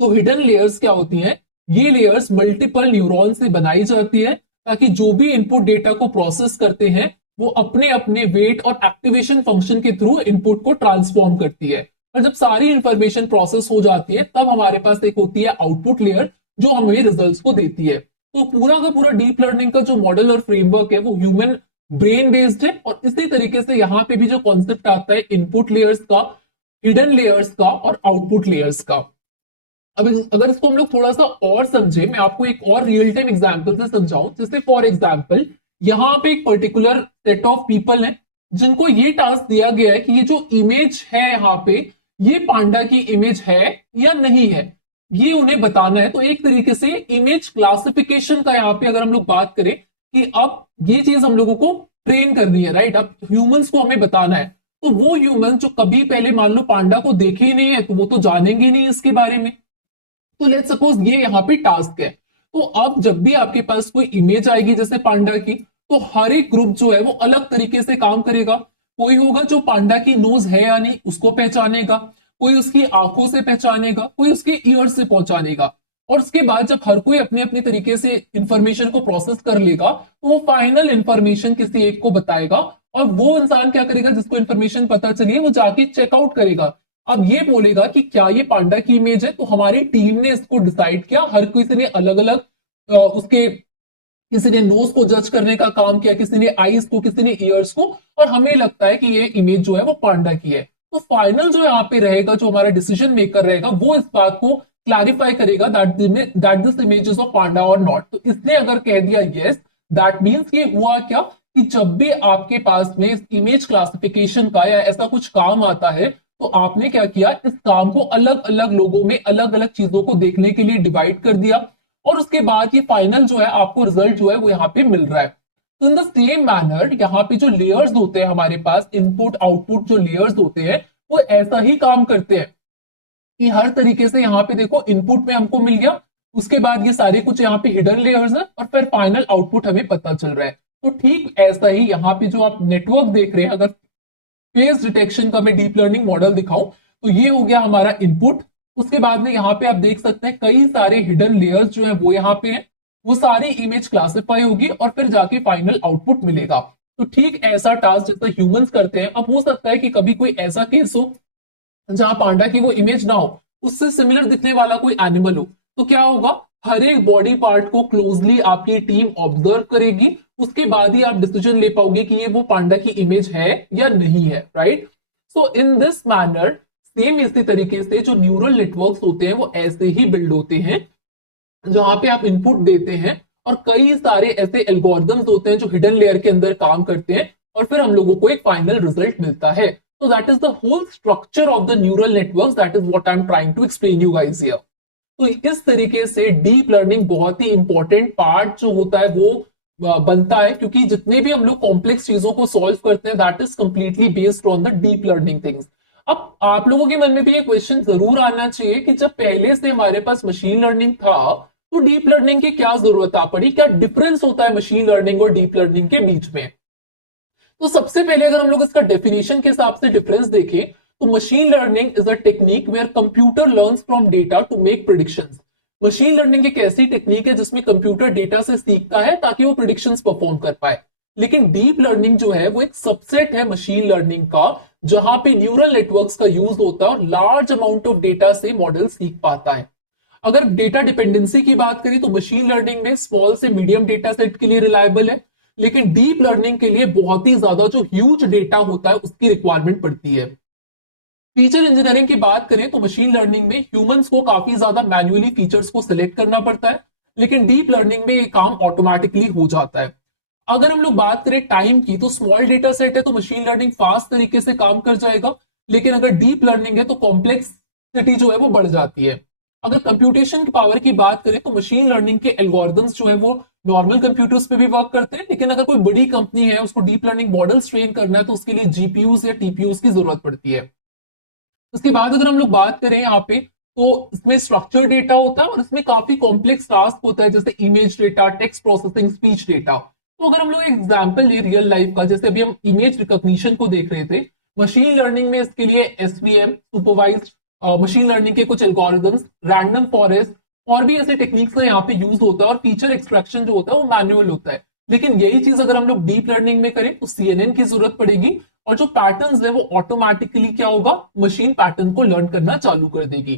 तो हिडन लेयर्स क्या होती हैं, ये लेयर्स मल्टीपल न्यूरॉन से बनाई जाती है ताकि जो भी इनपुट डेटा को प्रोसेस करते हैं वो अपने अपने वेट और एक्टिवेशन फंक्शन के थ्रू इनपुट को ट्रांसफॉर्म करती है। और जब सारी इंफॉर्मेशन प्रोसेस हो जाती है तब हमारे पास एक होती है आउटपुट लेयर जो हमें रिजल्ट्स को देती है। तो पूरा का पूरा डीप लर्निंग का जो मॉडल और फ्रेमवर्क है वो ह्यूमन ब्रेन बेस्ड है। और इसी तरीके से यहाँ पे भी जो कॉन्सेप्ट आता है इनपुट लेयर्स का, हिडन लेयर्स का और आउटपुट लेयर्स का। अब अगर इसको हम लोग थोड़ा सा और समझे, मैं आपको एक और रियल टाइम एग्जांपल से समझाऊं। जैसे फॉर एग्जांपल यहाँ पे एक पर्टिकुलर सेट ऑफ पीपल है जिनको ये टास्क दिया गया है कि ये जो इमेज है यहाँ पे, ये पांडा की इमेज है या नहीं है, ये उन्हें बताना है। तो एक तरीके से इमेज क्लासिफिकेशन का यहाँ पे अगर हम लोग बात करें कि अब ये चीज हम लोगों को ट्रेन करनी है, राइट। अब ह्यूमंस को हमें बताना है। तो वो ह्यूमन जो कभी पहले मान लो पांडा को देखे ही नहीं है तो वो तो जानेंगे नहीं इसके बारे में। तो लेट्स सपोज ये यहाँ पे टास्क है। तो अब जब भी आपके पास कोई इमेज आएगी जैसे पांडा की, तो हर एक ग्रुप जो है वो अलग तरीके से काम करेगा। कोई होगा जो पांडा की नोज है या नहीं उसको पहचानेगा, कोई उसकी आंखों से पहचानेगा, कोई उसके ईयर से पहचानेगा। और उसके बाद जब हर कोई अपने अपने तरीके से इंफॉर्मेशन को प्रोसेस कर लेगा तो वो फाइनल इंफॉर्मेशन किसी एक को बताएगा। और वो इंसान क्या करेगा जिसको इंफॉर्मेशन पता चली है वो जाके चेकआउट करेगा। अब ये बोलेगा कि क्या ये पांडा की इमेज है। तो हमारी टीम ने इसको डिसाइड किया, हर किसी ने अलग अलग उसके, किसी ने नोज को जज करने का काम किया, किसी ने आईज को, किसी ने ईयर्स को, और हमें लगता है कि ये इमेज जो है वो पांडा की है। तो फाइनल जो यहाँ पे रहेगा, जो हमारा डिसीजन मेकर रहेगा, वो इस बात को क्लैरिफाई करेगा that this image is of panda और नॉट। तो इसने अगर कह दिया यस, दैट मीन्स ये हुआ क्या कि जब भी आपके पास में इस इमेज क्लासिफिकेशन का या ऐसा कुछ काम आता है तो आपने क्या किया, इस काम को अलग अलग लोगों में अलग अलग चीजों को देखने के लिए डिवाइड कर दिया। और उसके बाद ये फाइनल जो है आपको रिजल्ट जो है वो यहाँ पे मिल रहा है। तो इन द सेम मैनर यहाँ पे जो लेयर्स होते हैं हमारे पास, इनपुट आउटपुट जो लेयर्स होते हैं वो ऐसा ही काम करते हैं कि हर तरीके से यहाँ पे देखो इनपुट में हमको मिल गया, उसके बाद ये सारे कुछ यहाँ पे हिडन लेयर्स है और फिर फाइनल आउटपुट हमें पता चल रहा है। तो ठीक ऐसा ही यहाँ पे जो आप नेटवर्क देख रहे हैं, अगर फेस डिटेक्शन का मैं डीप लर्निंग मॉडल दिखाऊं तो ये हो गया हमारा इनपुट। उसके बाद में यहाँ पे आप देख सकते हैं कई सारे हिडन लेयर्स जो है वो यहाँ पे हैं, वो सारी इमेज क्लासिफाई होगी और फिर जाके फाइनल आउटपुट मिलेगा। तो ठीक ऐसा टास्क जैसा ह्यूमंस करते हैं। अब हो सकता है कि कभी कोई ऐसा केस हो जहां पांडा की वो इमेज ना हो, उससे सिमिलर दिखने वाला कोई एनिमल हो, तो क्या होगा, हर एक बॉडी पार्ट को क्लोजली आपकी टीम ऑब्जर्व करेगी। उसके बाद ही आप डिसीजन ले पाओगे कि ये वो पांडा की इमेज है या नहीं है, right. So in this manner same इसी तरीके से जो न्यूरल नेटवर्क्स होते हैं वो ऐसे ही बिल्ड होते हैं जहां पे आप इनपुट देते हैं और कई सारे ऐसे एल्गोरिदम्स होते हैं जो हिडन लेयर के अंदर काम करते हैं और फिर हम लोगों को एक फाइनल रिजल्ट मिलता है। So that is the whole structure of the neural networks. That is what I'm trying to explain you guys here. तो इस तरीके से डीप लर्निंग बहुत ही इंपॉर्टेंट पार्ट जो होता है वो बनता है, क्योंकि जितने भी हम लोग कॉम्प्लेक्स चीजों को सॉल्व करते हैं that is completely based on the deep learning things. अब आप लोगों के मन में भी एक क्वेश्चन जरूर आना चाहिए कि जब पहले से हमारे पास मशीन लर्निंग था तो डीप लर्निंग की क्या जरूरत आ पड़ी, क्या डिफरेंस होता है मशीन लर्निंग और डीप लर्निंग के बीच में। तो सबसे पहले अगर हम लोग इसका डेफिनेशन के हिसाब से डिफरेंस देखें तो machine learning is a technique where computer learns from data to make predictions. Machine learning एक ऐसी टेक्निक है जिसमें कंप्यूटर डेटा से सीखता है ताकि वो प्रिडिक्शंस परफॉर्म कर पाए। लेकिन डीप लर्निंग जो है वो एक सबसेट है मशीन लर्निंग का, जहां पे न्यूरल नेटवर्क्स का यूज होता है और लार्ज अमाउंट ऑफ डेटा से मॉडल सीख पाता है। अगर डेटा डिपेंडेंसी की बात करें तो मशीन लर्निंग में स्मॉल से मीडियम डेटा सेट के लिए रिलायबल है, लेकिन डीप लर्निंग के लिए बहुत ही ज्यादा जो ह्यूज डेटा होता है उसकी रिक्वायरमेंट पड़ती है। फीचर इंजीनियरिंग की बात करें तो मशीन लर्निंग में ह्यूमंस को काफी ज्यादा मैन्युअली फीचर्स को सिलेक्ट करना पड़ता है, लेकिन डीप लर्निंग में ये काम ऑटोमेटिकली हो जाता है। अगर हम लोग बात करें टाइम की तो स्मॉल डेटा सेट है तो मशीन लर्निंग फास्ट तरीके से काम कर जाएगा, लेकिन अगर डीप लर्निंग है तो कॉम्प्लेक्सिटी जो है वो बढ़ जाती है। अगर कंप्यूटेशन की पावर की बात करें तो मशीन लर्निंग के एल्गोरिदम्स जो है वो नॉर्मल कंप्यूटर्स पे भी वर्क करते हैं, लेकिन अगर कोई बड़ी कंपनी है उसको डीप लर्निंग मॉडल्स ट्रेन करना है तो उसके लिए जीपीयूज या टीपीयूज की जरूरत पड़ती है। उसके बाद अगर हम लोग बात करें यहाँ पे तो इसमें स्ट्रक्चर डेटा होता है और इसमें काफी कॉम्प्लेक्स टास्क होता है, जैसे image data, text processing, speech data. तो अगर हम लोग एग्जाम्पल ले रियल लाइफ का, जैसे अभी हम इमेज रिकॉग्निशन को देख रहे थे, मशीन लर्निंग में इसके लिए एसवीएम, सुपरवाइज्ड मशीन लर्निंग के कुछ एल्गोरिदम्स, रैंडम फॉरेस्ट और भी ऐसे टेक्निक्स का यहाँ पे यूज होता है। और फीचर एक्सट्रैक्शन जो होता है वो मैनुअल होता है, लेकिन यही चीज अगर हम लोग डीप लर्निंग में करें तो CNN की जरूरत पड़ेगी, और जो पैटर्न्स है वो ऑटोमेटिकली क्या होगा, मशीन पैटर्न को लर्न करना चालू कर देगी।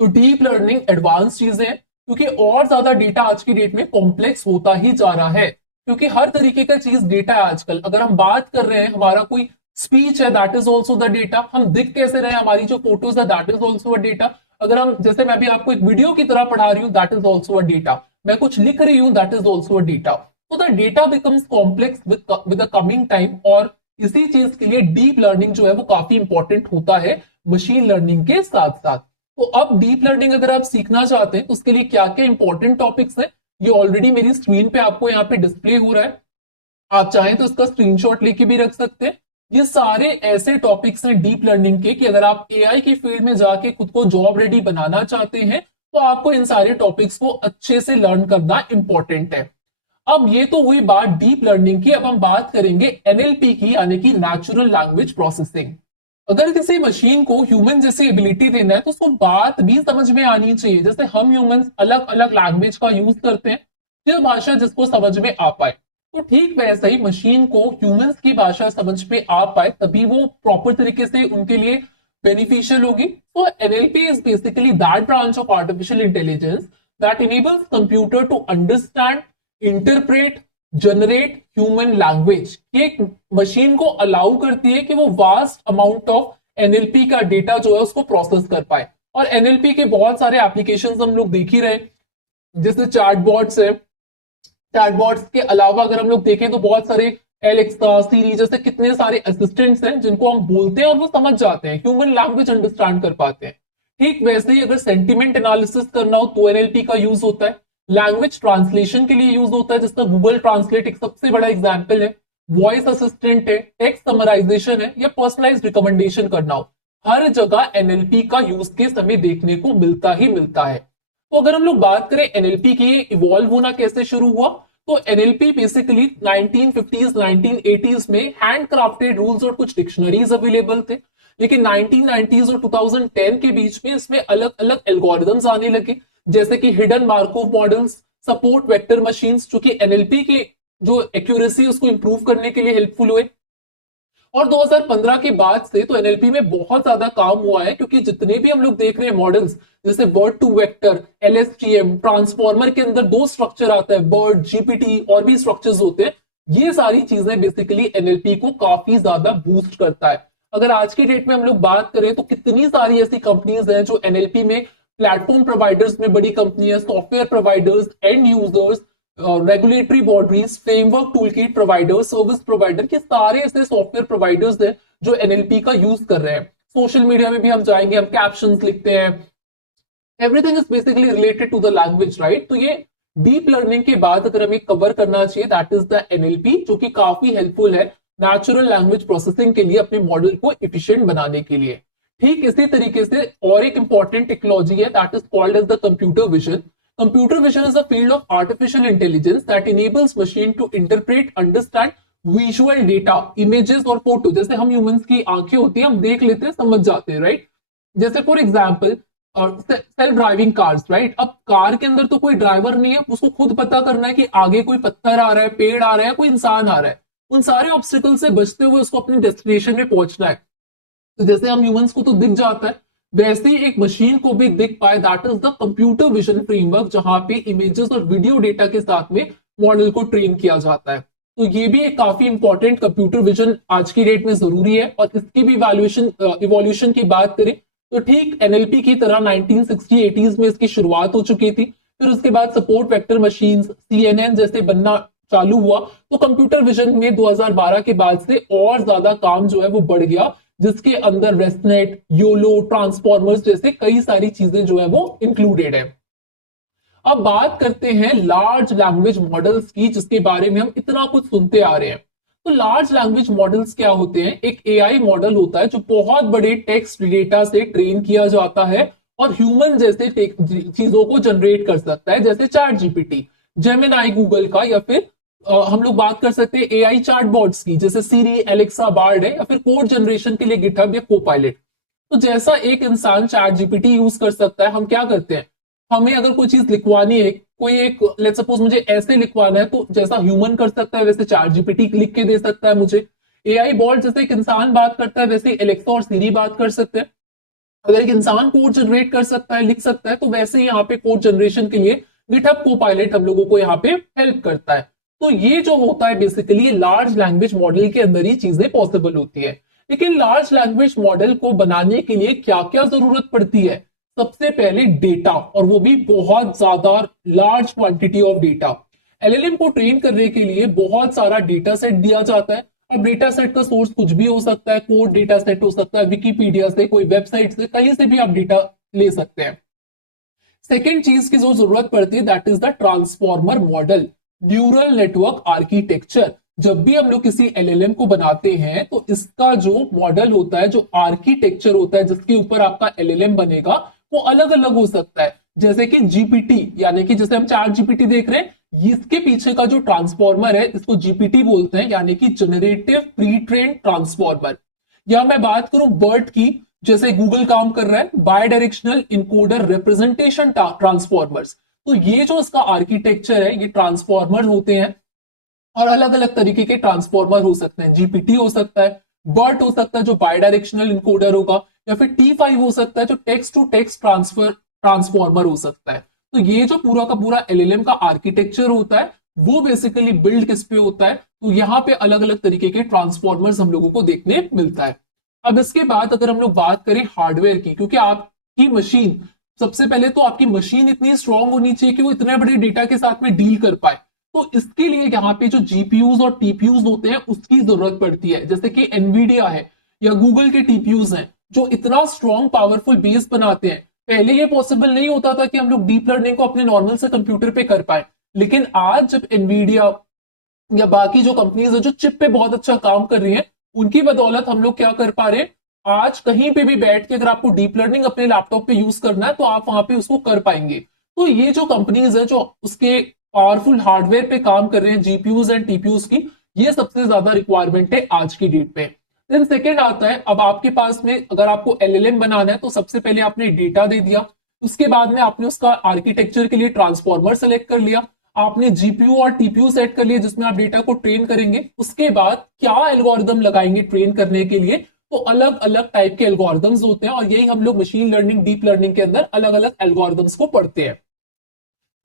तो डीप लर्निंग एडवांस चीजें हैं, क्योंकि और ज्यादा डेटा आज की डेट में कॉम्प्लेक्स होता ही जा रहा है, क्योंकि हर तरीके का चीज डेटा है आजकल। अगर हम बात कर रहे हैं, हमारा कोई स्पीच है, that is also the data. हम दिख कैसे रहे, हमारी जो फोटोज है, that is also a data. अगर हम, जैसे मैं भी आपको एक वीडियो की तरह पढ़ा रही हूँ, that is also a data. मैं कुछ लिख रही हूँ, that is also a data. तो the data becomes complex with the coming time, और इसी चीज के लिए डीप लर्निंग जो है वो काफी इंपॉर्टेंट होता है मशीन लर्निंग के साथ साथ। तो अब डीप लर्निंग अगर आप सीखना चाहते हैं तो उसके लिए क्या क्या इंपॉर्टेंट टॉपिक्स हैं, ये ऑलरेडी मेरी स्क्रीन पे आपको यहाँ पे डिस्प्ले हो रहा है। आप चाहें तो इसका स्क्रीनशॉट लेके भी रख सकते हैं। ये सारे ऐसे टॉपिक्स हैं डीप लर्निंग के कि अगर आप एआई की फील्ड में जाके खुद को जॉब रेडी बनाना चाहते हैं तो आपको इन सारे टॉपिक्स को अच्छे से लर्न करना इंपॉर्टेंट है। अब ये तो हुई बात डीप लर्निंग की, अब हम बात करेंगे एनएलपी की, यानी कि नेचुरल लैंग्वेज प्रोसेसिंग। अगर किसी मशीन को ह्यूमन जैसी एबिलिटी देना है तो उसको बात भी समझ में आनी चाहिए। जैसे हम ह्यूमंस अलग अलग लैंग्वेज का यूज करते हैं, जो भाषा जिसको समझ में आ पाए, तो ठीक वैसे ही मशीन को ह्यूमंस की भाषा समझ में आ पाए तभी वो प्रॉपर तरीके से उनके लिए बेनिफिशियल होगी। तो NLP is basically that branch of artificial intelligence that enables computer to understand, interpret, generate human language. ये एक मशीन को अलाउ करती है कि वो वास्ट अमाउंट ऑफ एनएलपी का डेटा जो है उसको प्रोसेस कर पाए। और एनएलपी के बहुत सारे एप्लीकेशंस हम लोग देख ही रहे, जैसे चैटबॉट्स है। चैटबॉट्स के अलावा अगर हम लोग देखें तो बहुत सारे एलेक्सा, सीरी जैसे कितने सारे असिस्टेंट्स हैं जिनको हम बोलते हैं और वो समझ जाते हैं, ह्यूमन लैंग्वेज अंडरस्टैंड कर पाते हैं। ठीक वैसे ही अगर सेंटिमेंट एनालिसिस करना हो तो एनएलपी का यूज होता है। लैंग्वेज ट्रांसलेशन के लिए यूज होता है, जिसका गूगल ट्रांसलेट एक सबसे बड़ा एग्जाम्पल है। वॉइस असिस्टेंट है, टेक्स्ट समराइजेशन है, या पर्सनलाइज्ड रिकमेंडेशन करना हो, हर जगह एनएलपी का यूज के समय देखने को मिलता ही मिलता है। तो अगर हम लोग बात करें एनएलपी की इवॉल्व होना कैसे शुरू हुआ, तो एनएलपी बेसिकली 1950s 1980s में हैंड क्राफ्टेड रूल्स और कुछ डिक्शनरीज अवेलेबल थे। लेकिन 1990s और 2010 के बीच में इसमें अलग अलग एल्गोरिदम्स आने लगे, जैसे कि hidden Markov models, support vector machines, जो कि एनएलपी की जो एक्यूरेसी उसको इंप्रूव करने के लिए हेल्पफुल हुए। और 2015 के बाद से तो एनएलपी में बहुत ज्यादा काम हुआ है, क्योंकि जितने भी हम लोग देख रहे हैं मॉडल्स, जैसे word to vector, LSTM, transformer के अंदर दो स्ट्रक्चर आता है, वर्ड, जीपीटी और भी स्ट्रक्चर्स होते हैं। ये सारी चीजें बेसिकली एनएलपी को काफी ज्यादा बूस्ट करता है। अगर आज की डेट में हम लोग बात करें तो कितनी सारी ऐसी कंपनीज हैं जो एनएलपी में प्लेटफॉर्म प्रोवाइडर्स में बड़ी कंपनियां, software providers, and users, regulatory bodies, framework, toolkit providers, service provider के सारे ऐसे सॉफ्टवेयर प्रोवाइडर्स हैं जो एनएलपी का यूज कर रहे हैं। सोशल मीडिया में भी हम जाएंगे, हम कैप्शंस लिखते हैं, everything is basically related to the language, right. तो ये डीप लर्निंग के बाद अगर हमें कवर करना चाहिए, दैट इज द एनएलपी, जो कि काफी हेल्पफुल है नेचुरल लैंग्वेज प्रोसेसिंग के लिए, अपने मॉडल को एफिशिएंट बनाने के लिए। ठीक इसी तरीके से और एक इंपॉर्टेंट टेक्नोलॉजी है, that is called as the computer vision. Computer vision is a field of artificial intelligence that enables machine to interpret, understand visual data, images और फोटो। जैसे हम ह्यूमंस की आंखें होती हैं, हम देख लेते हैं, समझ जाते हैं, राइट। जैसे for example self driving cars, right. अब कार के अंदर तो कोई ड्राइवर नहीं है, उसको खुद पता करना है कि आगे कोई पत्थर आ रहा है, पेड़ आ रहा है, कोई इंसान आ रहा है। उन सारे ऑब्स्टिकल से बचते हुए उसको अपनी डेस्टिनेशन में पहुंचना है। तो जैसे हम ह्यूमंस को तो दिख जाता है, वैसे ही एक मशीन को भी दिख पाए, that is the computer vision framework, जहां पे इमेजेस और वीडियो डेटा के साथ में मॉडल को ट्रेन किया जाता है। तो ये भी एक काफी इंपॉर्टेंट कंप्यूटर विजन आज की डेट में जरूरी है। और इसकी भी इवोल्यूशन की बात करें तो ठीक एनएलपी की तरह 1960-80s में इसकी शुरुआत हो चुकी थी। फिर उसके बाद सपोर्ट वेक्टर मशीन्स, सीएनएन जैसे बनना चालू हुआ। तो कंप्यूटर विजन में 2012 के बाद से और ज्यादा काम जो है वो बढ़ गया, जिसके अंदर रेस्टनेट, योलो, ट्रांसफॉर्मर्स जैसे कई सारी चीजें जो है वो इंक्लूडेड है। अब बात करते हैं लार्ज लैंग्वेज मॉडल्स की, जिसके बारे में हम इतना कुछ सुनते आ रहे हैं। तो लार्ज लैंग्वेज मॉडल्स क्या होते हैं? एक एआई मॉडल होता है जो बहुत बड़े टेक्स्ट डेटा से ट्रेन किया जाता है और ह्यूमन जैसे चीजों को जनरेट कर सकता है, जैसे चैट जीपीटी, जेमिनाई गूगल का, या फिर हम लोग बात कर सकते हैं एआई चैटबॉट्स की, जैसे सीरी, एलेक्सा, बार्ड है, या फिर कोड जनरेशन के लिए गिटहब या कोपायलट। तो जैसा एक इंसान चैट जीपीटी यूज कर सकता है, हम क्या करते हैं, हमें अगर कोई चीज लिखवानी है, कोई एक लेट्स सपोज मुझे ऐसे लिखवाना है, तो जैसा ह्यूमन कर सकता है वैसे चैट जीपीटी लिख के दे सकता है मुझे। एआई बॉट जैसे एक इंसान बात करता है वैसे एलेक्सा और सीरी बात कर सकते हैं। अगर एक इंसान कोड जनरेट कर सकता है, लिख सकता है, तो वैसे ही यहाँ पे कोड जनरेशन के लिए गिटहब कोपायलट हम लोगों को यहाँ पे हेल्प करता है। तो ये जो होता है बेसिकली लार्ज लैंग्वेज मॉडल के अंदर ही चीजें पॉसिबल होती है। लेकिन लार्ज लैंग्वेज मॉडल को बनाने के लिए क्या क्या जरूरत पड़ती है? सबसे पहले डेटा, और वो भी बहुत ज्यादा large quantity of data. LLM को ट्रेन करने के लिए बहुत सारा डेटा सेट दिया जाता है। अब डेटा सेट का सोर्स कुछ भी हो सकता है, कोड डेटा सेट हो सकता है, विकिपीडिया से, कोई वेबसाइट से, कहीं से भी आप डेटा ले सकते हैं। सेकेंड चीज की जो जरूरत पड़ती है that is the transformer model, neural network architecture. जब भी हम लोग किसी एलएलएम को बनाते हैं तो इसका जो मॉडल होता है, जो आर्किटेक्चर होता है जिसके ऊपर आपका एलएलएम बनेगा, वो अलग अलग हो सकता है। जैसे कि जीपीटी, यानी कि जैसे हम चैट जीपीटी देख रहे हैं, इसके पीछे का जो ट्रांसफॉर्मर है इसको जीपीटी बोलते हैं, यानी कि जनरेटिव प्री ट्रेन ट्रांसफॉर्मर। या मैं बात करूं बर्ट की, जैसे गूगल काम कर रहा है bidirectional encoder representation transformers. तो ये जो इसका आर्किटेक्चर है, ये ट्रांसफॉर्मर होते हैं, और अलग अलग तरीके के ट्रांसफॉर्मर हो सकते हैं। जीपीटी हो सकता है, बर्ट हो सकता है जो बाय डायरेक्शनल इनकोडर होगा, या फिर T5 हो सकता है जो टेक्स्ट टू टेक्स्ट ट्रांसफॉर्मर हो सकता है। तो ये जो पूरा का पूरा एलएलएम का आर्किटेक्चर होता है वो बेसिकली बिल्ड किस पे होता है? तो यहाँ पे अलग अलग तरीके के ट्रांसफॉर्मर्स हम लोगों को देखने मिलता है। अब इसके बाद अगर हम लोग बात करें हार्डवेयर की, क्योंकि आपकी मशीन, सबसे पहले तो आपकी मशीन इतनी स्ट्रांग होनी चाहिए कि वो इतने बड़े डेटा के साथ में डील कर पाए। तो इसके लिए यहाँ पे जो जीपीयूज और टीपीयूज होते हैं उसकी जरूरत पड़ती है। जैसे कि एनवीडिया है या गूगल के टीपीयूज हैं जो इतना स्ट्रॉन्ग पावरफुल बेस बनाते हैं। पहले ये पॉसिबल नहीं होता था कि हम लोग डीप लर्निंग को अपने नॉर्मल से कंप्यूटर पे कर पाए, लेकिन आज जब एनवीडिया या बाकी जो कंपनीज है जो चिप पे बहुत अच्छा काम कर रही हैं, उनकी बदौलत हम लोग क्या कर पा रहे हैं, आज कहीं पे भी बैठ के अगर आपको डीप लर्निंग अपने लैपटॉप पे यूज करना है तो आप वहां पे उसको कर पाएंगे। तो ये जो कंपनीज है जो उसके पावरफुल हार्डवेयर पे काम कर रहे हैं, जीपीयूज एंड टीपीयूज की, ये सबसे ज्यादा रिक्वायरमेंट है आज की डेट पे। देन सेकेंड आता है, अब आपके पास में अगर आपको एलएलएम बनाना है तो सबसे पहले आपने डेटा दे दिया, उसके बाद में आपने उसका आर्किटेक्चर के लिए ट्रांसफॉर्मर सेलेक्ट कर लिया, आपने जीपीयू और टीपीयू सेट कर लिया जिसमें आप डेटा को ट्रेन करेंगे। उसके बाद क्या एल्गोरिदम लगाएंगे ट्रेन करने के लिए? तो अलग अलग टाइप के एल्गोरिदम्स होते हैं, और यही हम लोग मशीन लर्निंग, डीप लर्निंग के अंदर अलग अलग एल्गोरिदम्स को पढ़ते हैं।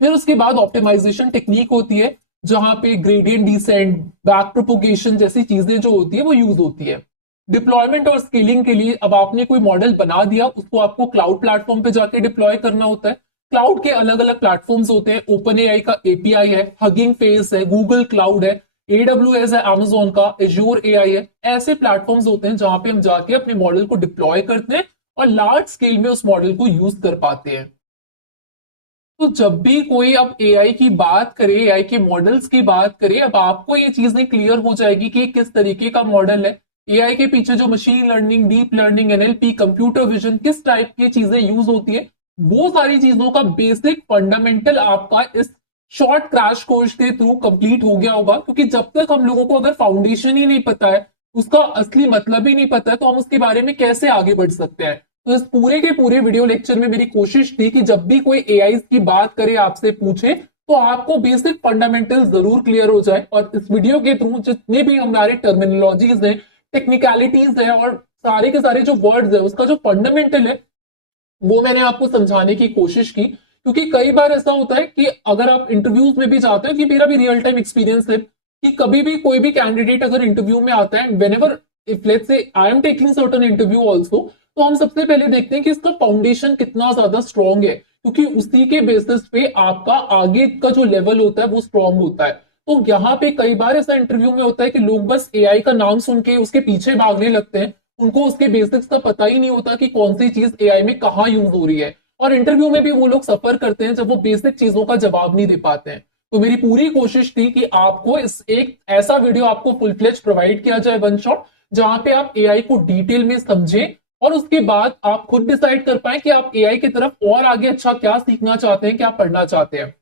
फिर उसके बाद ऑप्टिमाइजेशन टेक्निक होती है जहां पे ग्रेडियंट डिसेंट, बैक प्रोपोगेशन जैसी चीजें जो होती है वो यूज होती है। डिप्लॉयमेंट और स्केलिंग के लिए अब आपने कोई मॉडल बना दिया, उसको आपको क्लाउड प्लेटफॉर्म पे जाके डिप्लॉय करना होता है। क्लाउड के अलग अलग प्लेटफॉर्म्स होते हैं, ओपन एआई का एपीआई है, हगिंग फेस है, गूगल क्लाउड है, AWS है, Amazon का, एज्योर एआई है। ऐसे प्लेटफॉर्म्स होते हैं जहां पे हम जाके अपने मॉडल को डिप्लॉय करते हैं और लार्ज स्केल में उस मॉडल को यूज कर पाते हैं। तो जब भी कोई अब एआई की बात करे, एआई के मॉडल्स की बात करे, अब आपको ये चीजें क्लियर हो जाएगी कि किस तरीके का मॉडल है। एआई के पीछे जो machine learning, deep learning, NLP, computer vision, किस टाइप की चीजें यूज होती है, वो सारी चीजों का बेसिक फंडामेंटल आपका इस शॉर्ट क्रैश कोर्स के थ्रू कंप्लीट हो गया होगा। क्योंकि जब तक हम लोगों को अगर फाउंडेशन ही नहीं पता है, उसका असली मतलब ही नहीं पता है, तो हम उसके बारे में कैसे आगे बढ़ सकते हैं। तो इस पूरे के पूरे वीडियो लेक्चर में मेरी कोशिश थी कि जब भी कोई एआई की बात करे, आपसे पूछे, तो आपको बेसिक फंडामेंटल जरूर क्लियर हो जाए। और इस वीडियो के थ्रू जितने भी हमारे टर्मिनोलॉजीज हैं, टेक्निकलिटीज है, और सारे के सारे जो वर्ड्स है, उसका जो फंडामेंटल है वो मैंने आपको समझाने की कोशिश की। क्योंकि कई बार ऐसा होता है कि अगर आप इंटरव्यूज में भी जाते हो, कि मेरा भी रियल टाइम एक्सपीरियंस है कि कभी भी कोई भी कैंडिडेट अगर इंटरव्यू में आता है, whenever if let's say I am taking certain interview also, तो हम सबसे पहले देखते हैं कि इसका फाउंडेशन कितना ज्यादा स्ट्रांग है, क्योंकि उसी के बेसिस पे आपका आगे का जो लेवल होता है वो स्ट्रांग होता है। तो यहाँ पे कई बार ऐसा इंटरव्यू में होता है कि लोग बस एआई का नाम सुन के उसके पीछे भागने लगते हैं, उनको उसके बेसिक्स का पता ही नहीं होता कि कौन सी चीज एआई में कहाँ यूज हो रही है। और इंटरव्यू में भी वो लोग सफर करते हैं जब वो बेसिक चीजों का जवाब नहीं दे पाते हैं। तो मेरी पूरी कोशिश थी कि आपको इस एक ऐसा वीडियो आपको फुल फ्लेज प्रोवाइड किया जाए, वन शॉट, जहां पे आप एआई को डिटेल में समझें और उसके बाद आप खुद डिसाइड कर पाए कि आप एआई की तरफ और आगे अच्छा क्या सीखना चाहते हैं, क्या पढ़ना चाहते हैं।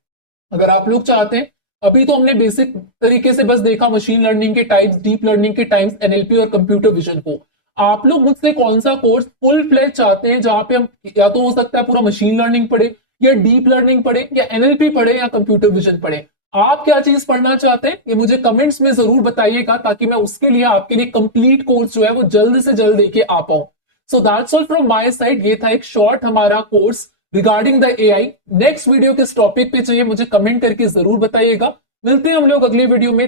अगर आप लोग चाहते हैं, अभी तो हमने बेसिक तरीके से बस देखा मशीन लर्निंग के टाइप्स, डीप लर्निंग के टाइप्स, एनएलपी और कंप्यूटर विजन को। आप लोग मुझसे कौन सा कोर्स फुल फ्लेज चाहते हैं जहां पे हम, या तो हो सकता है पूरा मशीन लर्निंग पढ़े, या डीप लर्निंग पढ़े या एनएलपी पढ़े या कंप्यूटर विजन पढ़े, आप क्या चीज पढ़ना चाहते हैं ये मुझे कमेंट्स में जरूर बताइएगा, ताकि मैं उसके लिए आपके लिए कंप्लीट कोर्स जो है वो जल्द से जल्द लेके आ पाऊं। So that's all from my side. ये था एक शॉर्ट हमारा course regarding the AI. Next video किस टॉपिक पे चाहिए मुझे कमेंट करके जरूर बताइएगा। मिलते हैं हम लोग अगले वीडियो में।